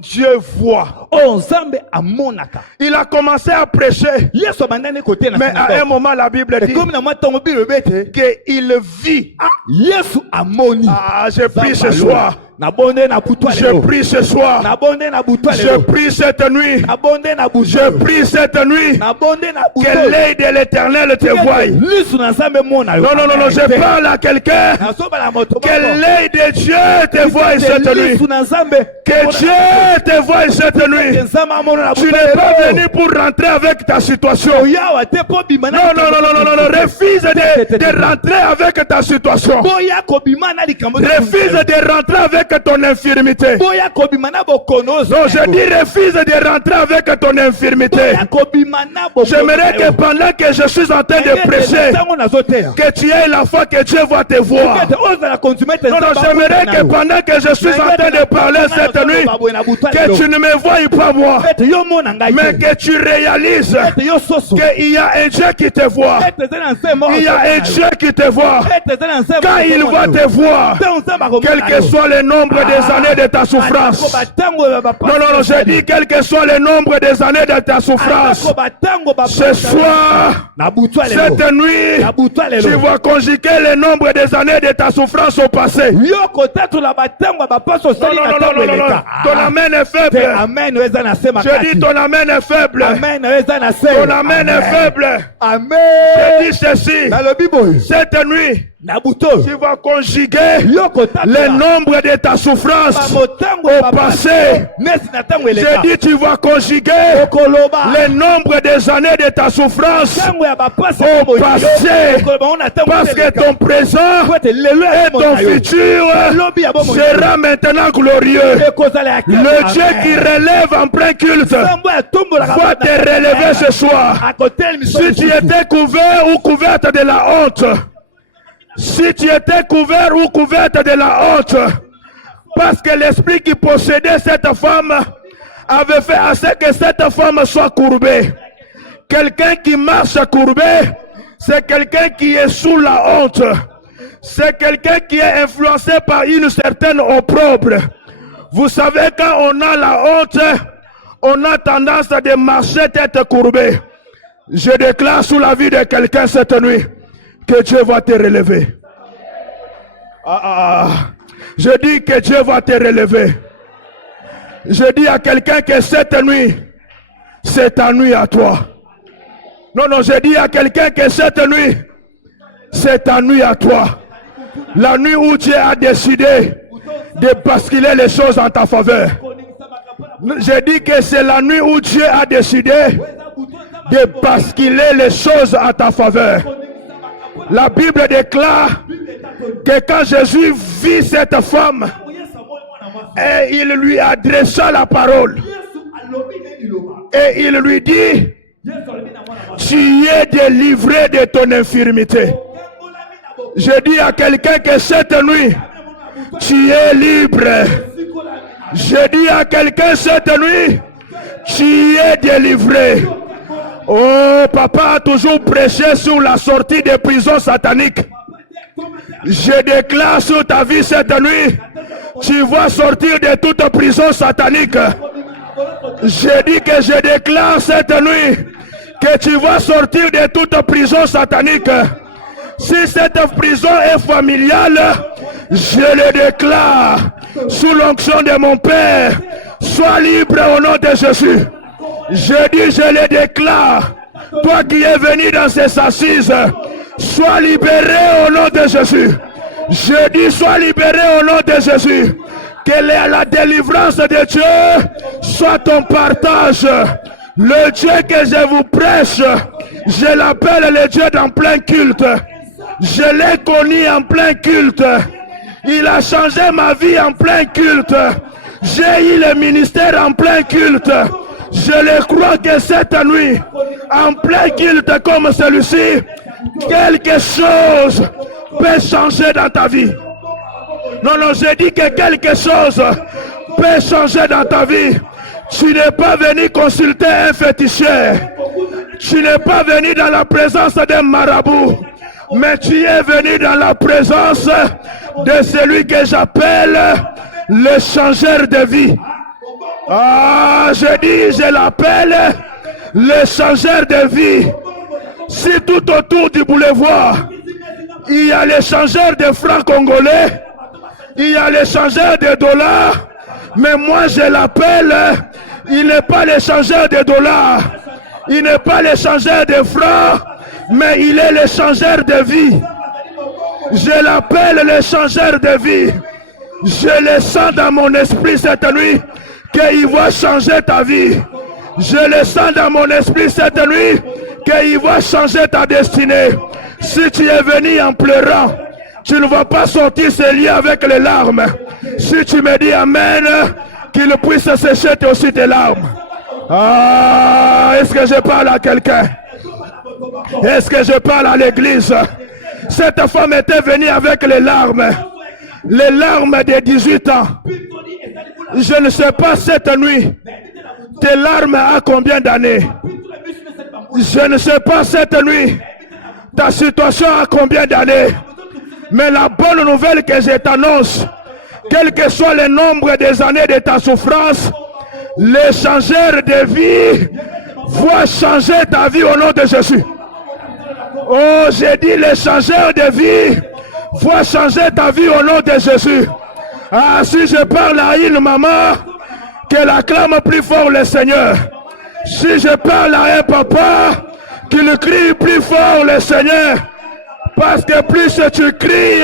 Dieu voit. Il a commencé à prêcher. Mais à un moment, la Bible dit qu'il vit. Ah, j'ai pris ce soir. Je prie ce soir. Je prie cette nuit. Je prie cette nuit. Que l'œil de l'Éternel te voie. Non, je parle à quelqu'un. Que l'œil de Dieu te voie cette nuit. Que Dieu te voie cette nuit. Tu n'es pas venu pour rentrer avec ta situation. Non, refuse de rentrer avec ta situation. Refuse de rentrer avec ton infirmité. Non, je dis refuse de rentrer avec ton infirmité. J'aimerais que pendant que je suis en train de prêcher, que tu aies la foi que Dieu va te voir. Non, j'aimerais que pendant que je suis en train de parler cette nuit, que tu ne me voies pas moi, mais que tu réalises qu'il y a un Dieu qui te voit. Il y a un Dieu qui te voit. Quand il va te voir, quel que soit le nombre des années de ta souffrance. Non, je dis quel que soit le nombre des années de ta souffrance. Ce soir, cette nuit, tu vas conjuguer le nombre des années de ta souffrance au passé. Non, ton amen est faible. Je dis ton amen est faible. Ton amen est faible. Je dis ceci. Cette nuit, tu vas conjuguer le nombre de ta souffrance au passé. J'ai dit tu vas conjuguer le nombre des années de ta souffrance au passé. Parce que ton présent et ton futur sera maintenant glorieux. Le Dieu qui relève en plein culte va te relever ce soir. Si tu étais couvert ou couverte de la honte, si tu étais couvert ou couverte de la honte, parce que l'esprit qui possédait cette femme avait fait à ce que cette femme soit courbée. Quelqu'un qui marche courbé, c'est quelqu'un qui est sous la honte. C'est quelqu'un qui est influencé par une certaine opprobre. Vous savez, quand on a la honte, on a tendance à marcher tête courbée. Je déclare sous la vie de quelqu'un cette nuit que Dieu va te relever. Je dis que Dieu va te relever. Je dis à quelqu'un que cette nuit, c'est ta nuit à toi. Non, je dis à quelqu'un que cette nuit, c'est ta nuit à toi. La nuit où Dieu a décidé de basculer les choses en ta faveur. Je dis que c'est la nuit où Dieu a décidé de basculer les choses à ta faveur. La Bible déclare que quand Jésus vit cette femme, et il lui adressa la parole, et il lui dit, tu es délivré de ton infirmité. Je dis à quelqu'un que cette nuit, tu es libre. Je dis à quelqu'un cette nuit, tu es délivré. Oh, papa a toujours prêché sur la sortie des prisons sataniques. Je déclare sur ta vie cette nuit, tu vas sortir de toute prison satanique. Je dis que je déclare cette nuit que tu vas sortir de toute prison satanique. Si cette prison est familiale, je le déclare sous l'onction de mon Père. Sois libre au nom de Jésus. Je dis, je le déclare. Toi qui es venu dans ces assises, sois libéré au nom de Jésus. Je dis, sois libéré au nom de Jésus. Que la délivrance de Dieu soit ton partage. Le Dieu que je vous prêche, je l'appelle le Dieu d'en plein culte. Je l'ai connu en plein culte. Il a changé ma vie en plein culte. J'ai eu le ministère en plein culte. Je le crois que cette nuit, en plein culte comme celui-ci, quelque chose peut changer dans ta vie. Non, je dis que quelque chose peut changer dans ta vie. Tu n'es pas venu consulter un féticheur. Tu n'es pas venu dans la présence d'un marabout. Mais tu es venu dans la présence de celui que j'appelle le changeur de vie. Je dis, je l'appelle le changeur de vie. Si tout autour du boulevard, il y a les changeurs de francs congolais, il y a les changeurs de dollars, mais moi je l'appelle, il n'est pas le changeur de dollars, il n'est pas le changeur de francs, mais il est le changeur de vie. Je l'appelle le changeur de vie. Je le sens dans mon esprit cette nuit qu'il va changer ta vie. Je le sens dans mon esprit cette nuit qu'il va changer ta destinée. Si tu es venu en pleurant, tu ne vas pas sortir ce lieux avec les larmes. Si tu me dis Amen, qu'il puisse sécher aussi tes larmes. Est-ce que je parle à quelqu'un? Est-ce que je parle à l'église? Cette femme était venue avec les larmes de 18 ans. Je ne sais pas cette nuit, tes larmes à combien d'années? Je ne sais pas cette nuit, ta situation a combien d'années? Mais la bonne nouvelle que je t'annonce, quel que soit le nombre des années de ta souffrance, le changeur de vie va changer ta vie au nom de Jésus. Oh, j'ai dit le changeur de vie va changer ta vie au nom de Jésus. Si je parle à une maman, qu'elle acclame plus fort le Seigneur. Si je parle à un papa, qu'il crie plus fort le Seigneur. Parce que plus tu cries,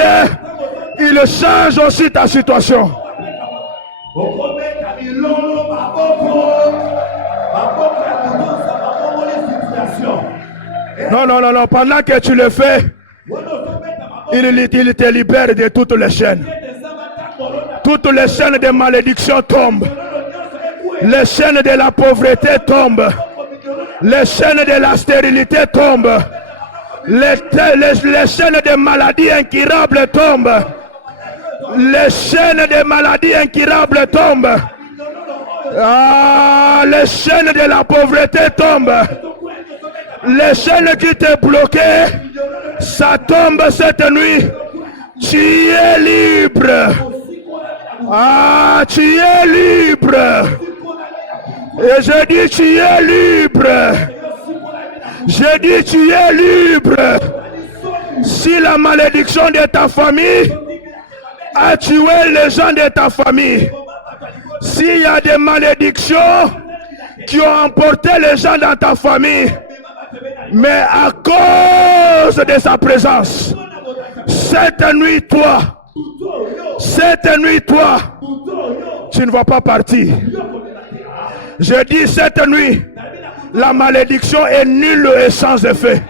il change aussi ta situation. Non, pendant que tu le fais, il te libère de toutes les chaînes. Toutes les chaînes de malédiction tombent. Les chaînes de la pauvreté tombent. Les chaînes de la stérilité tombent. Les chaînes de maladies incurables tombent. Les chaînes de maladies incurables tombent. Les chaînes de la pauvreté tombent. Les chaînes qui t'ont bloqué, ça tombe cette nuit. Tu es libre. Ah, tu es libre. Et je dis, tu es libre. Je dis, tu es libre. Si la malédiction de ta famille a tué les gens de ta famille, s'il y a des malédictions qui ont emporté les gens dans ta famille, mais à cause de sa présence, cette nuit, toi, tu ne vas pas partir. Je dis cette nuit, la malédiction est nulle et sans effet.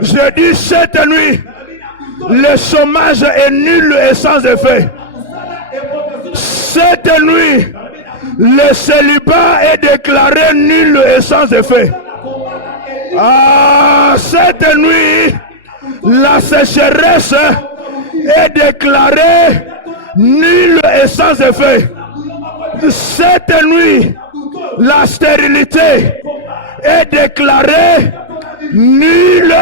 Je dis cette nuit, le chômage est nul et sans effet. Cette nuit, le célibat est déclaré nul et sans effet. Cette nuit, la sécheresse est déclarée nulle et sans effet. Cette nuit, la stérilité est déclarée nulle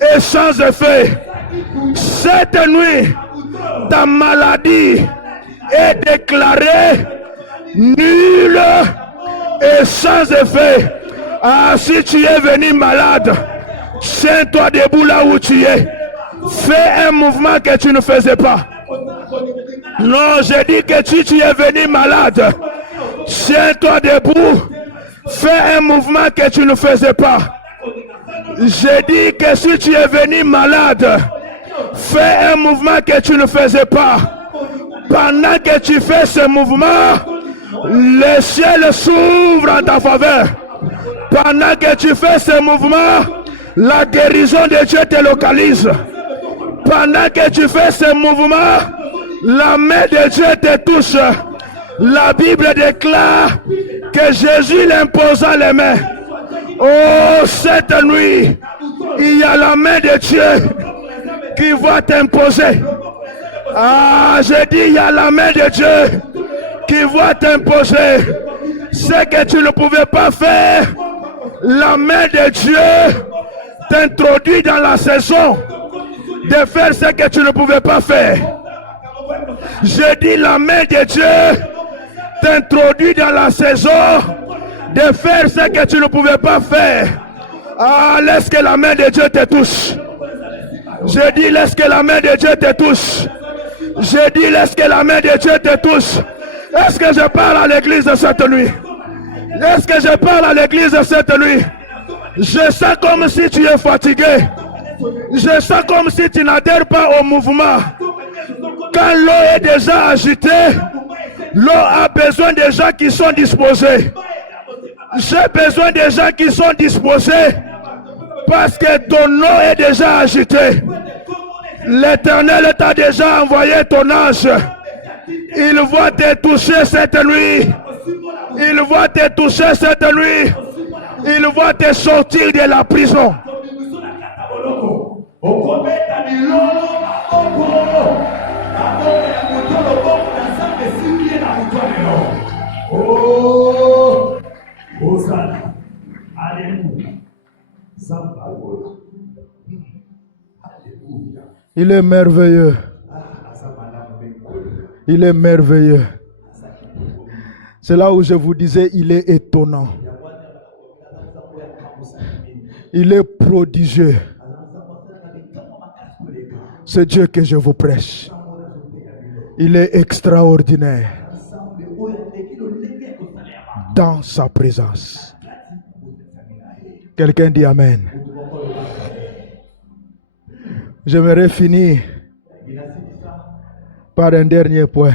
et sans effet. Cette nuit, ta maladie est déclarée nulle et sans effet. Si tu es venu malade, tiens-toi debout là où tu es. Fais un mouvement que tu ne faisais pas. Non, j'ai dit que si tu es venu malade, tiens-toi debout. Fais un mouvement que tu ne faisais pas. J'ai dit que si tu es venu malade, fais un mouvement que tu ne faisais pas. Pendant que tu fais ce mouvement, le ciel s'ouvre en ta faveur. Pendant que tu fais ce mouvement, la guérison de Dieu te localise. Pendant que tu fais ce mouvement, la main de Dieu te touche. La Bible déclare que Jésus l'imposa les mains. Oh, cette nuit, il y a la main de Dieu qui va t'imposer. Je dis, il y a la main de Dieu qui va t'imposer. Ce que tu ne pouvais pas faire, la main de Dieu t'introduit dans la saison de faire ce que tu ne pouvais pas faire. Je dis, la main de Dieu t'introduit dans la saison de faire ce que tu ne pouvais pas faire. Laisse que la main de Dieu te touche. Je dis, laisse que la main de Dieu te touche. Je dis, laisse que la main de Dieu te touche. Est-ce que je parle à l'église de cette nuit? Est-ce que je parle à l'église de cette nuit? Je sens comme si tu es fatigué. Je sens comme si tu n'adhères pas au mouvement. Quand l'eau est déjà agitée, l'eau a besoin de gens qui sont disposés. J'ai besoin de gens qui sont disposés parce que ton eau est déjà agitée. L'Éternel t'a déjà envoyé ton ange. Il va te toucher cette nuit. Il va te toucher cette nuit. Il va te sortir de la prison. Il est merveilleux. Il est merveilleux. C'est là où je vous disais, il est étonnant. Il est prodigieux. C'est Dieu que je vous prêche. Il est extraordinaire dans sa présence. Quelqu'un dit Amen. J'aimerais finir par un dernier point.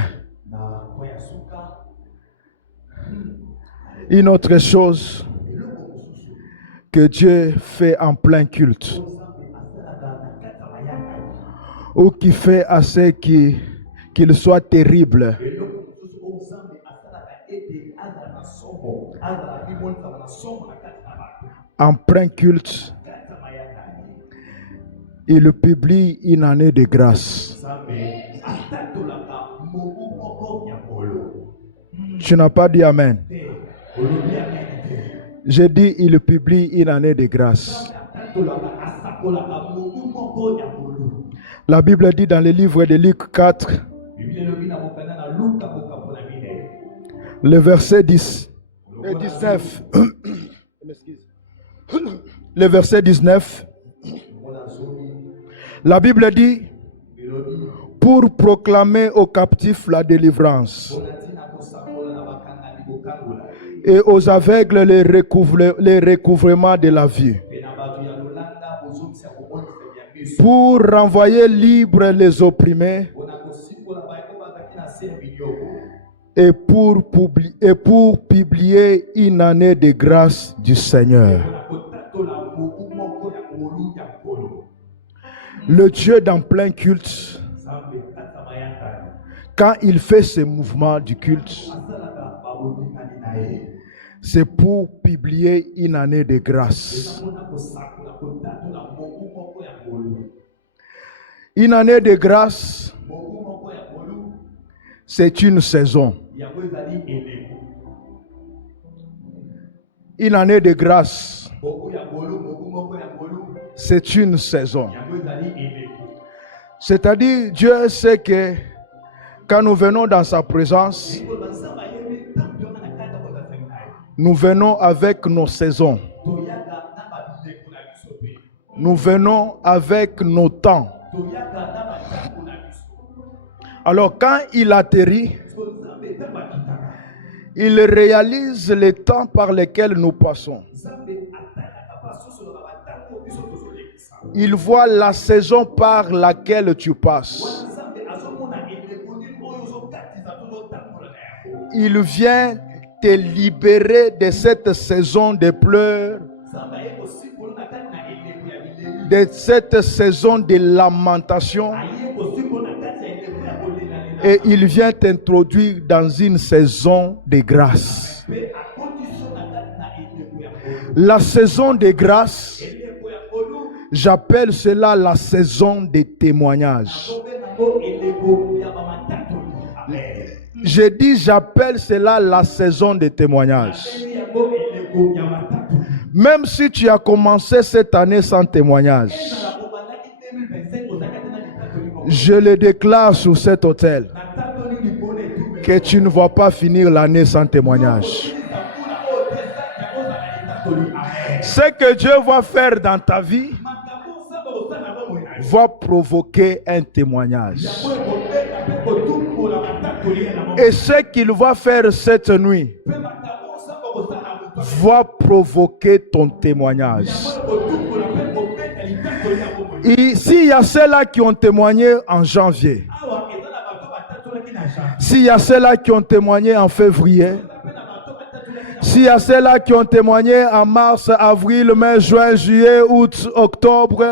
Une autre chose que Dieu fait en plein culte, ou qui fait à ceux qu'il soit terrible, en plein culte, il publie une année de grâce. Tu n'as pas dit Amen. J'ai dit, il publie une année de grâce. La Bible dit dans le livre de Luc 4, le verset 10 et 19. Le verset 19. La Bible dit, pour proclamer aux captifs la délivrance et aux aveugles les recouvrements de la vue, pour renvoyer libres les opprimés et pour publier une année de grâce du Seigneur. Le Dieu dans plein culte, quand il fait ce mouvement du culte, c'est pour publier une année de grâce. Une année de grâce, c'est une saison. Une année de grâce, c'est une saison. C'est-à-dire, Dieu sait que quand nous venons dans sa présence, nous venons avec nos saisons. Nous venons avec nos temps. Alors quand il atterrit, il réalise les temps par lesquels nous passons. Il voit la saison par laquelle tu passes. Il vient te libérer de cette saison de pleurs, de cette saison de lamentation, et il vient t'introduire dans une saison de grâce. La saison de grâce, j'appelle cela la saison des témoignages. J'ai dit, j'appelle cela la saison des témoignages. Même si tu as commencé cette année sans témoignage, je le déclare sur cet autel que tu ne vas pas finir l'année sans témoignage. Ce que Dieu va faire dans ta vie va provoquer un témoignage. Et ce qu'il va faire cette nuit va provoquer ton témoignage. Et s'il y a ceux-là qui ont témoigné en janvier, s'il y a ceux-là qui ont témoigné en février, s'il y a ceux-là qui ont témoigné en mars, avril, mai, juin, juillet, août, octobre,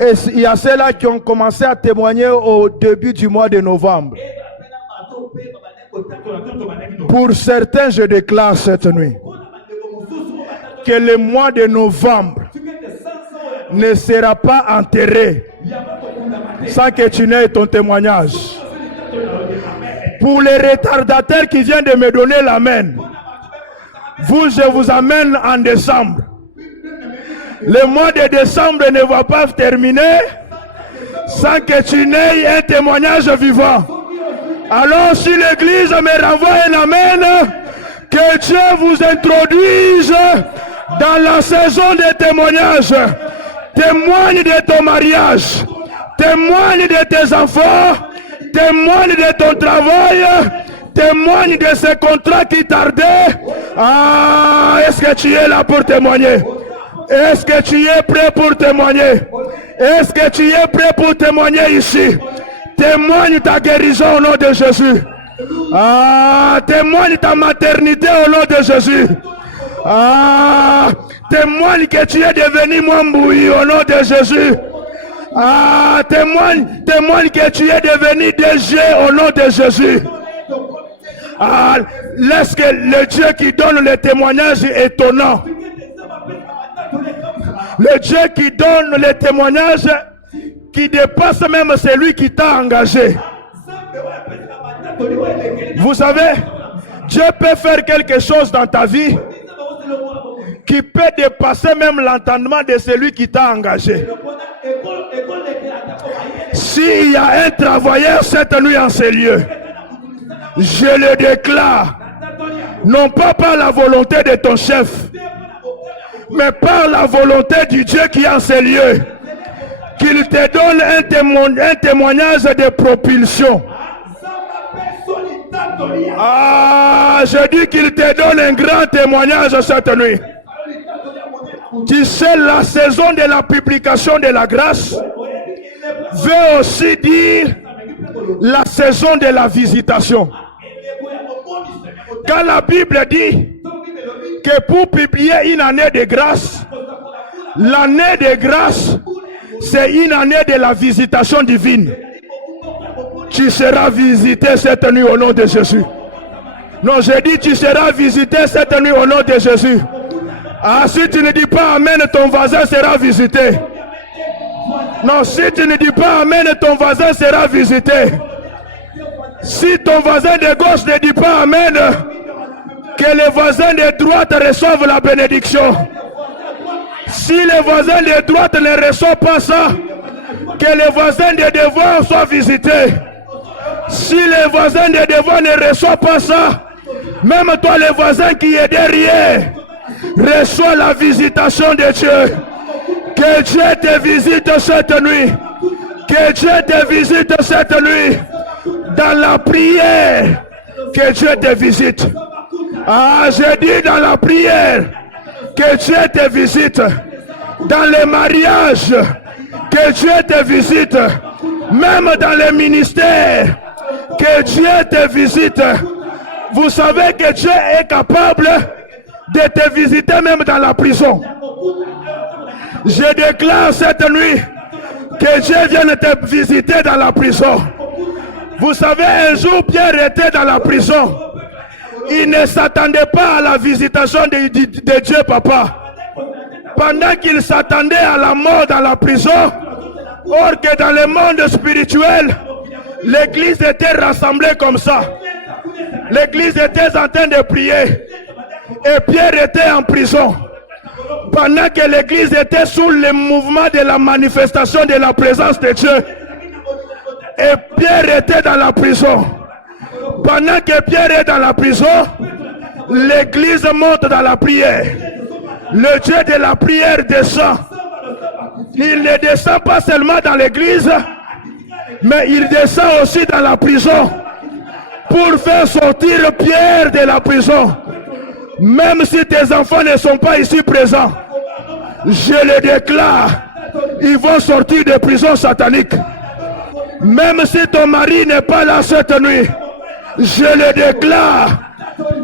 et il y a ceux-là qui ont commencé à témoigner au début du mois de novembre. Pour certains, je déclare cette nuit que le mois de novembre ne sera pas enterré sans que tu n'aies ton témoignage. Pour les retardataires qui viennent de me donner l'amen, je vous amène en décembre. Le mois de décembre ne va pas terminer sans que tu n'aies un témoignage vivant. Alors si l'église me renvoie un amen, que Dieu vous introduise dans la saison des témoignages. Témoigne de ton mariage, témoigne de tes enfants, témoigne de ton travail, témoigne de ces contrats qui tardaient. Ah, est-ce que tu es là pour témoigner? Est-ce que tu es prêt pour témoigner? Est-ce que tu es prêt pour témoigner ici? Témoigne ta guérison au nom de Jésus. Ah, témoigne ta maternité au nom de Jésus. Ah, témoigne que tu es devenu Mwamboui au nom de Jésus. Ah, témoigne que tu es devenu DG au nom de Jésus. Ah, laisse que le Dieu qui donne le témoignage étonnant. Le Dieu qui donne le témoignage qui dépasse même celui qui t'a engagé. Vous savez, Dieu peut faire quelque chose dans ta vie qui peut dépasser même l'entendement de celui qui t'a engagé. S'il y a un travailleur cette nuit en ces lieux, je le déclare, non pas par la volonté de ton chef, mais par la volonté du Dieu qui est en ces lieux, qu'il te donne un témoignage de propulsion. Ah, je dis qu'il te donne un grand témoignage cette nuit. Tu sais, la saison de la publication de la grâce veut aussi dire la saison de la visitation. Quand la Bible dit que pour publier une année de grâce, l'année de grâce, c'est une année de la visitation divine. Tu seras visité cette nuit au nom de Jésus. Non, j'ai dit tu seras visité cette nuit au nom de Jésus. Ah, si tu ne dis pas amen, ton voisin sera visité. Non, si tu ne dis pas amen, ton voisin sera visité. Si ton voisin de gauche ne dit pas amen, que les voisins de droite reçoivent la bénédiction. Si les voisins de droite ne reçoivent pas ça, que les voisins de devant soient visités. Si les voisins de devant ne reçoivent pas ça, même toi les voisins qui est derrière, reçois la visitation de Dieu. Que Dieu te visite cette nuit. Que Dieu te visite cette nuit. Dans la prière, que Dieu te visite. Ah, je dis dans la prière, que Dieu te visite. Dans les mariages, que Dieu te visite. Même dans les ministères, que Dieu te visite. Vous savez que Dieu est capable de te visiter même dans la prison. Je déclare cette nuit que Dieu vienne te visiter dans la prison. Vous savez, un jour Pierre était dans la prison. Il ne s'attendait pas à la visitation de Dieu Papa. Pendant qu'il s'attendait à la mort dans la prison, or que dans le monde spirituel, l'église était rassemblée comme ça. L'église était en train de prier. Et Pierre était en prison. Pendant que l'église était sous le mouvement de la manifestation de la présence de Dieu. Et Pierre était dans la prison. Pendant que Pierre est dans la prison, l'église monte dans la prière. Le Dieu de la prière descend. Il ne descend pas seulement dans l'église, mais il descend aussi dans la prison pour faire sortir Pierre de la prison. Même si tes enfants ne sont pas ici présents, je le déclare, ils vont sortir de prison satanique. Même si ton mari n'est pas là cette nuit, je le déclare,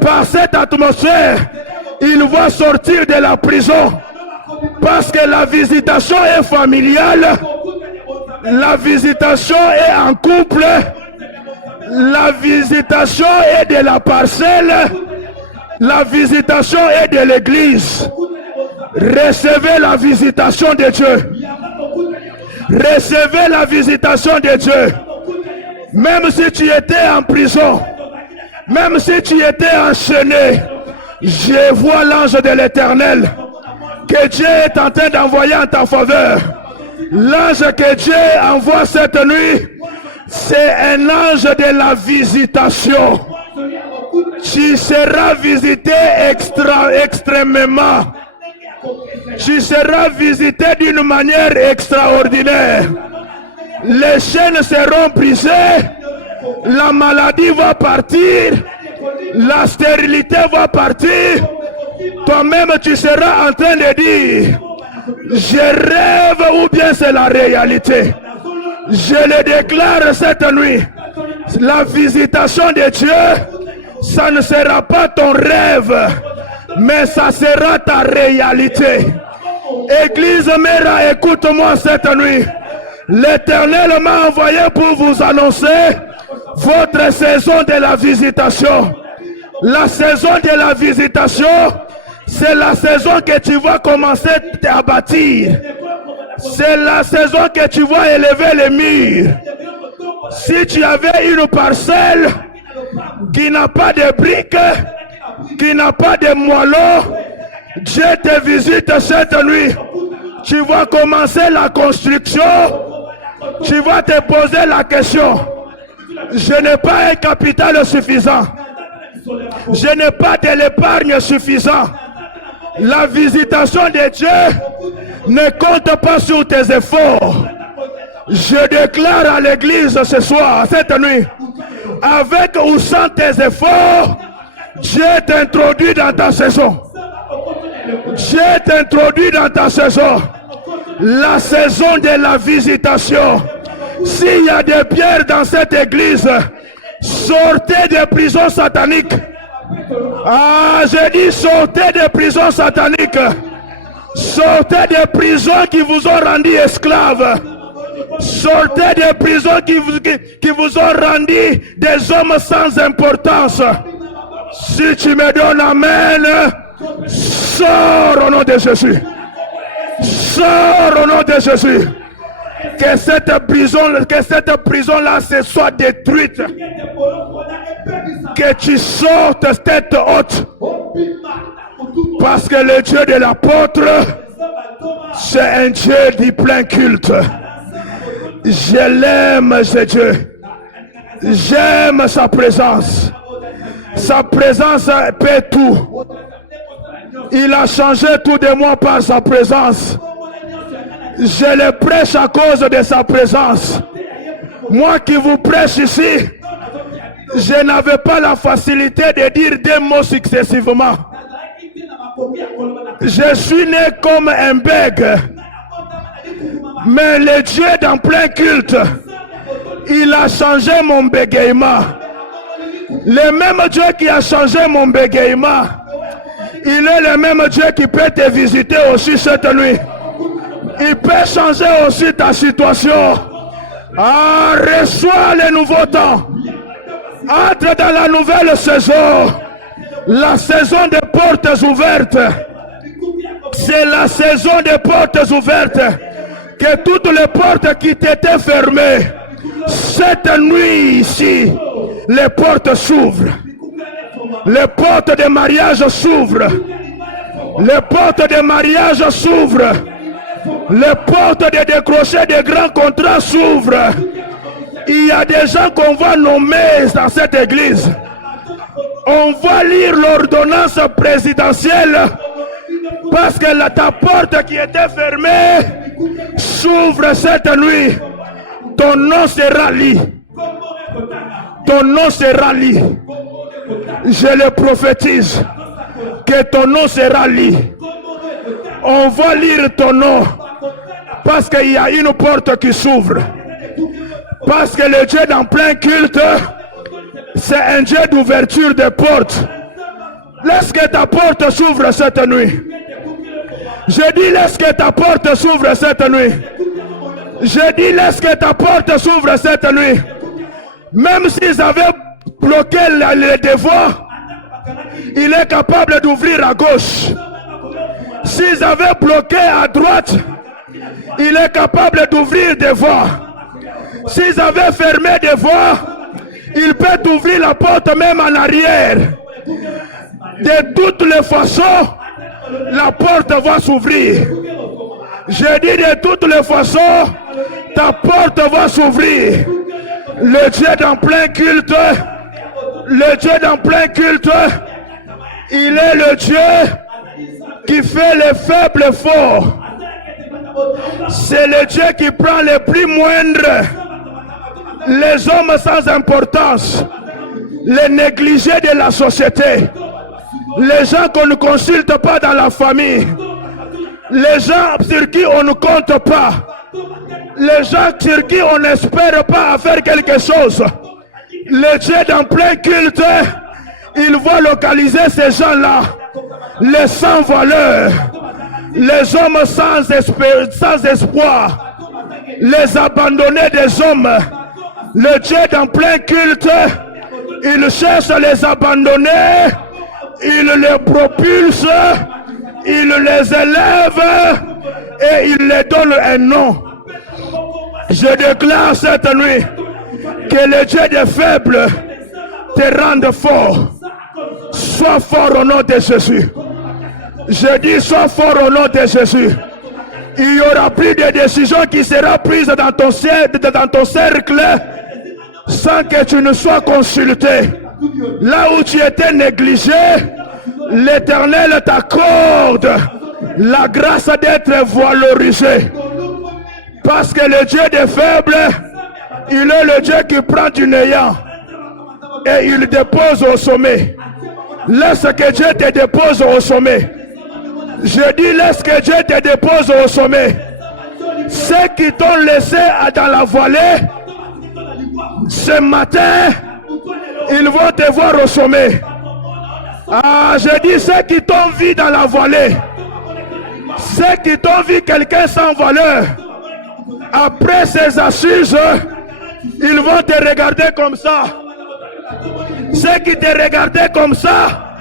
par cette atmosphère, il va sortir de la prison. Parce que la visitation est familiale, la visitation est en couple, la visitation est de la parcelle, la visitation est de l'église. Recevez la visitation de Dieu. Recevez la visitation de Dieu. Même si tu étais en prison, même si tu étais enchaîné, je vois l'ange de l'Éternel que Dieu est en train d'envoyer en ta faveur. L'ange que Dieu envoie cette nuit, c'est un ange de la visitation. Tu seras visité extrêmement. Tu seras visité d'une manière extraordinaire. Les chaînes seront brisées. La maladie va partir. La stérilité va partir. Toi-même tu seras en train de dire, je rêve ou bien c'est la réalité. Je le déclare cette nuit. La visitation de Dieu, ça ne sera pas ton rêve, mais ça sera ta réalité. Église Mera, écoute-moi cette nuit. L'Éternel m'a envoyé pour vous annoncer votre saison de la visitation. La saison de la visitation, c'est la saison que tu vas commencer à bâtir. C'est la saison que tu vas élever les murs. Si tu avais une parcelle qui n'a pas de briques, qui n'a pas de moellons, Dieu te visite cette nuit. Tu vas commencer la construction. Tu vas te poser la question. Je n'ai pas un capital suffisant. Je n'ai pas de l'épargne suffisant. La visitation de Dieu ne compte pas sur tes efforts. Je déclare à l'église ce soir, cette nuit, avec ou sans tes efforts, Dieu t'introduit dans ta saison. Dieu t'introduit dans ta saison. La saison de la visitation. S'il y a des pierres dans cette église, sortez des prisons sataniques. Ah, j'ai dit sortez des prisons sataniques. Sortez des prisons qui vous ont rendu esclaves. Sortez des prisons qui vous ont rendu des hommes sans importance. Si tu me donnes amen, sors au nom de Jésus. Sors au nom de Jésus. Que cette prison-là se soit détruite. Que tu sortes tête haute. Parce que le Dieu de l'apôtre, c'est un Dieu du plein culte. Je l'aime, ce Dieu. J'aime sa présence. Sa présence paie tout. Il a changé tout de moi par sa présence. Je le prêche à cause de sa présence. Moi qui vous prêche ici, je n'avais pas la facilité de dire des mots successivement. Je suis né comme un bègue. Mais le Dieu d'en plein culte, il a changé mon bégaiement. Le même Dieu qui a changé mon bégaiement, il est le même Dieu qui peut te visiter aussi cette nuit. Il peut changer aussi ta situation. Ah, reçois le nouveau temps. Entre dans la nouvelle saison. La saison des portes ouvertes. C'est la saison des portes ouvertes. Que toutes les portes qui t'étaient fermées, cette nuit ici, les portes s'ouvrent. Les portes de mariage s'ouvrent. Les portes de mariage s'ouvrent. Les portes de décrocher des grands contrats s'ouvrent. Il y a des gens qu'on va nommer dans cette église. On va lire l'ordonnance présidentielle parce que ta porte qui était fermée s'ouvre cette nuit. Ton nom sera lit. Ton nom sera lit. Je le prophétise que ton nom sera lit. On va lire ton nom parce qu'il y a une porte qui s'ouvre. Parce que le Dieu d'en plein culte, c'est un Dieu d'ouverture des portes. Laisse que ta porte s'ouvre cette nuit. Je dis laisse que ta porte s'ouvre cette nuit. Je dis laisse que ta porte s'ouvre cette nuit. Même s'ils avaient bloqué les devoirs, il est capable d'ouvrir à gauche. S'ils avaient bloqué à droite, il est capable d'ouvrir des voies. S'ils avaient fermé des voies, il peut ouvrir la porte même en arrière. De toutes les façons, la porte va s'ouvrir. Je dis de toutes les façons, ta porte va s'ouvrir. Le Dieu d'en plein culte, le Dieu d'en plein culte, il est le Dieu qui fait les faibles forts. C'est le Dieu qui prend les plus moindres, les hommes sans importance, les négligés de la société, les gens qu'on ne consulte pas dans la famille, les gens sur qui on ne compte pas, les gens sur qui on n'espère pas faire quelque chose. Le Dieu d'en plein culte, il va localiser ces gens-là, les sans valeur, les hommes sans espoir, les abandonnés des hommes. Le Dieu d'en plein culte, il cherche à les abandonner, il les propulse, il les élève et il les donne un nom. Je déclare cette nuit que le Dieu des faibles te rende fort. Sois fort au nom de Jésus. Je dis, sois fort au nom de Jésus. Il n'y aura plus de décision qui sera prise dans ton cercle sans que tu ne sois consulté. Là où tu étais négligé, l'Éternel t'accorde la grâce d'être valorisé. Parce que le Dieu des faibles, il est le Dieu qui prend du néant et il dépose au sommet. Laisse que Dieu te dépose au sommet. Je dis, laisse que Dieu te dépose au sommet. Ceux qui t'ont laissé dans la vallée, ce matin, ils vont te voir au sommet. Ah, je dis, ceux qui t'ont vu dans la vallée, ceux qui t'ont vu quelqu'un sans valeur, après ces assises, ils vont te regarder comme ça. Ceux qui te regardaient comme ça,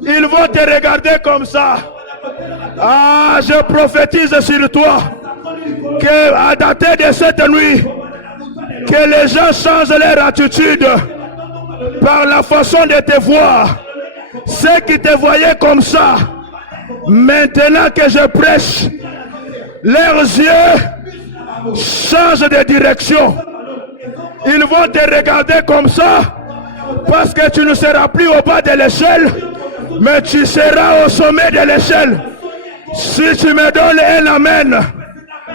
ils vont te regarder comme ça. Ah, je prophétise sur toi que à dater de cette nuit, que les gens changent leur attitude par la façon de te voir. Ceux qui te voyaient comme ça, maintenant que je prêche, leurs yeux changent de direction. Ils vont te regarder comme ça parce que tu ne seras plus au bas de l'échelle, mais tu seras au sommet de l'échelle. Si tu me donnes un amen,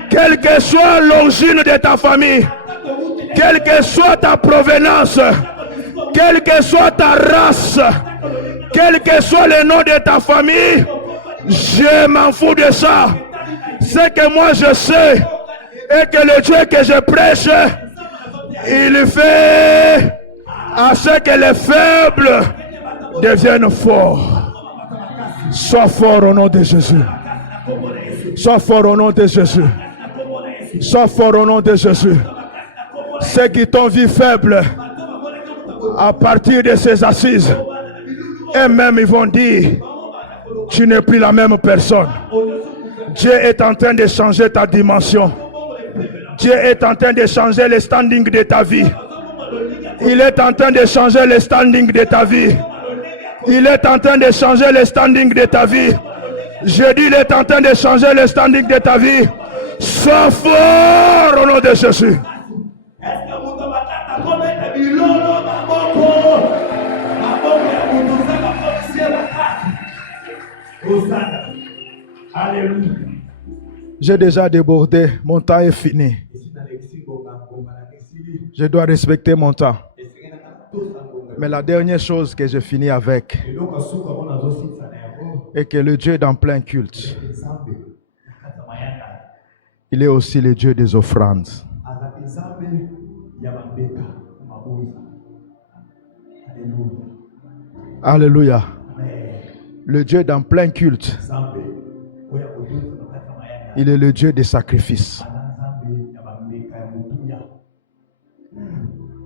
quelle que soit l'origine de ta famille, quelle que soit ta provenance, quelle que soit ta race, quel que soit le nom de ta famille, je m'en fous de ça. Ce que moi je sais est que le Dieu que je prêche, il fait à ce que les faibles deviennent forts. Sois fort au nom de Jésus. Sois fort au nom de Jésus. Sois fort au nom de Jésus. Ceux qui t'ont vu faible, à partir de ces assises, eux-mêmes ils vont dire, tu n'es plus la même personne. Dieu est en train de changer ta dimension. Dieu est en train de changer le standing de ta vie. Il est en train de changer le standing de ta vie. Il est en train de changer le standing de ta vie. Je dis, il est en train de changer le standing de ta vie. Sois fort au nom de Jésus. J'ai déjà débordé, mon temps est fini. Je dois respecter mon temps. Mais la dernière chose que je finis avec est que le Dieu dans plein culte, il est aussi le Dieu des offrandes. Alléluia. Le Dieu dans plein culte, il est le Dieu des sacrifices.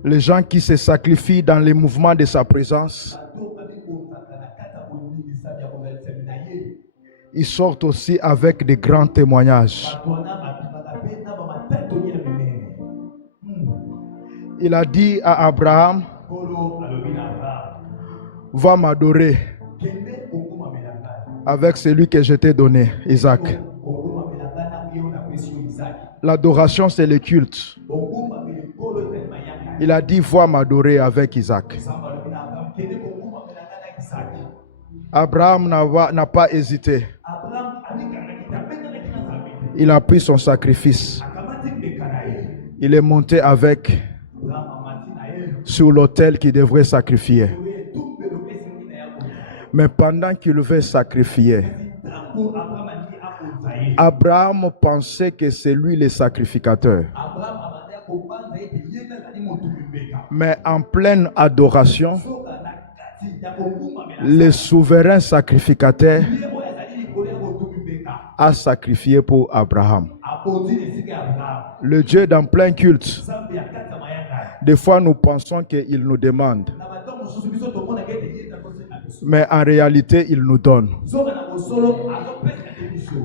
Les gens qui se sacrifient dans les mouvements de sa présence, ils sortent aussi avec des grands témoignages. Il a dit à Abraham, va m'adorer avec celui que je t'ai donné, Isaac. L'adoration, c'est le culte. Il a dit, va m'adorer avec Isaac. Abraham n'a pas hésité. Il a pris son sacrifice. Il est monté avec sur l'autel qu'il devrait sacrifier. Mais pendant qu'il veut sacrifier, Abraham pensait que c'est lui le sacrificateur. Mais en pleine adoration, le souverain sacrificateur a sacrifié pour Abraham. Le Dieu dans plein culte, des fois nous pensons qu'il nous demande, mais en réalité il nous donne.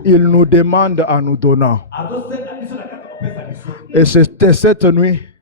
Il nous demande en nous donnant. Et c'était cette nuit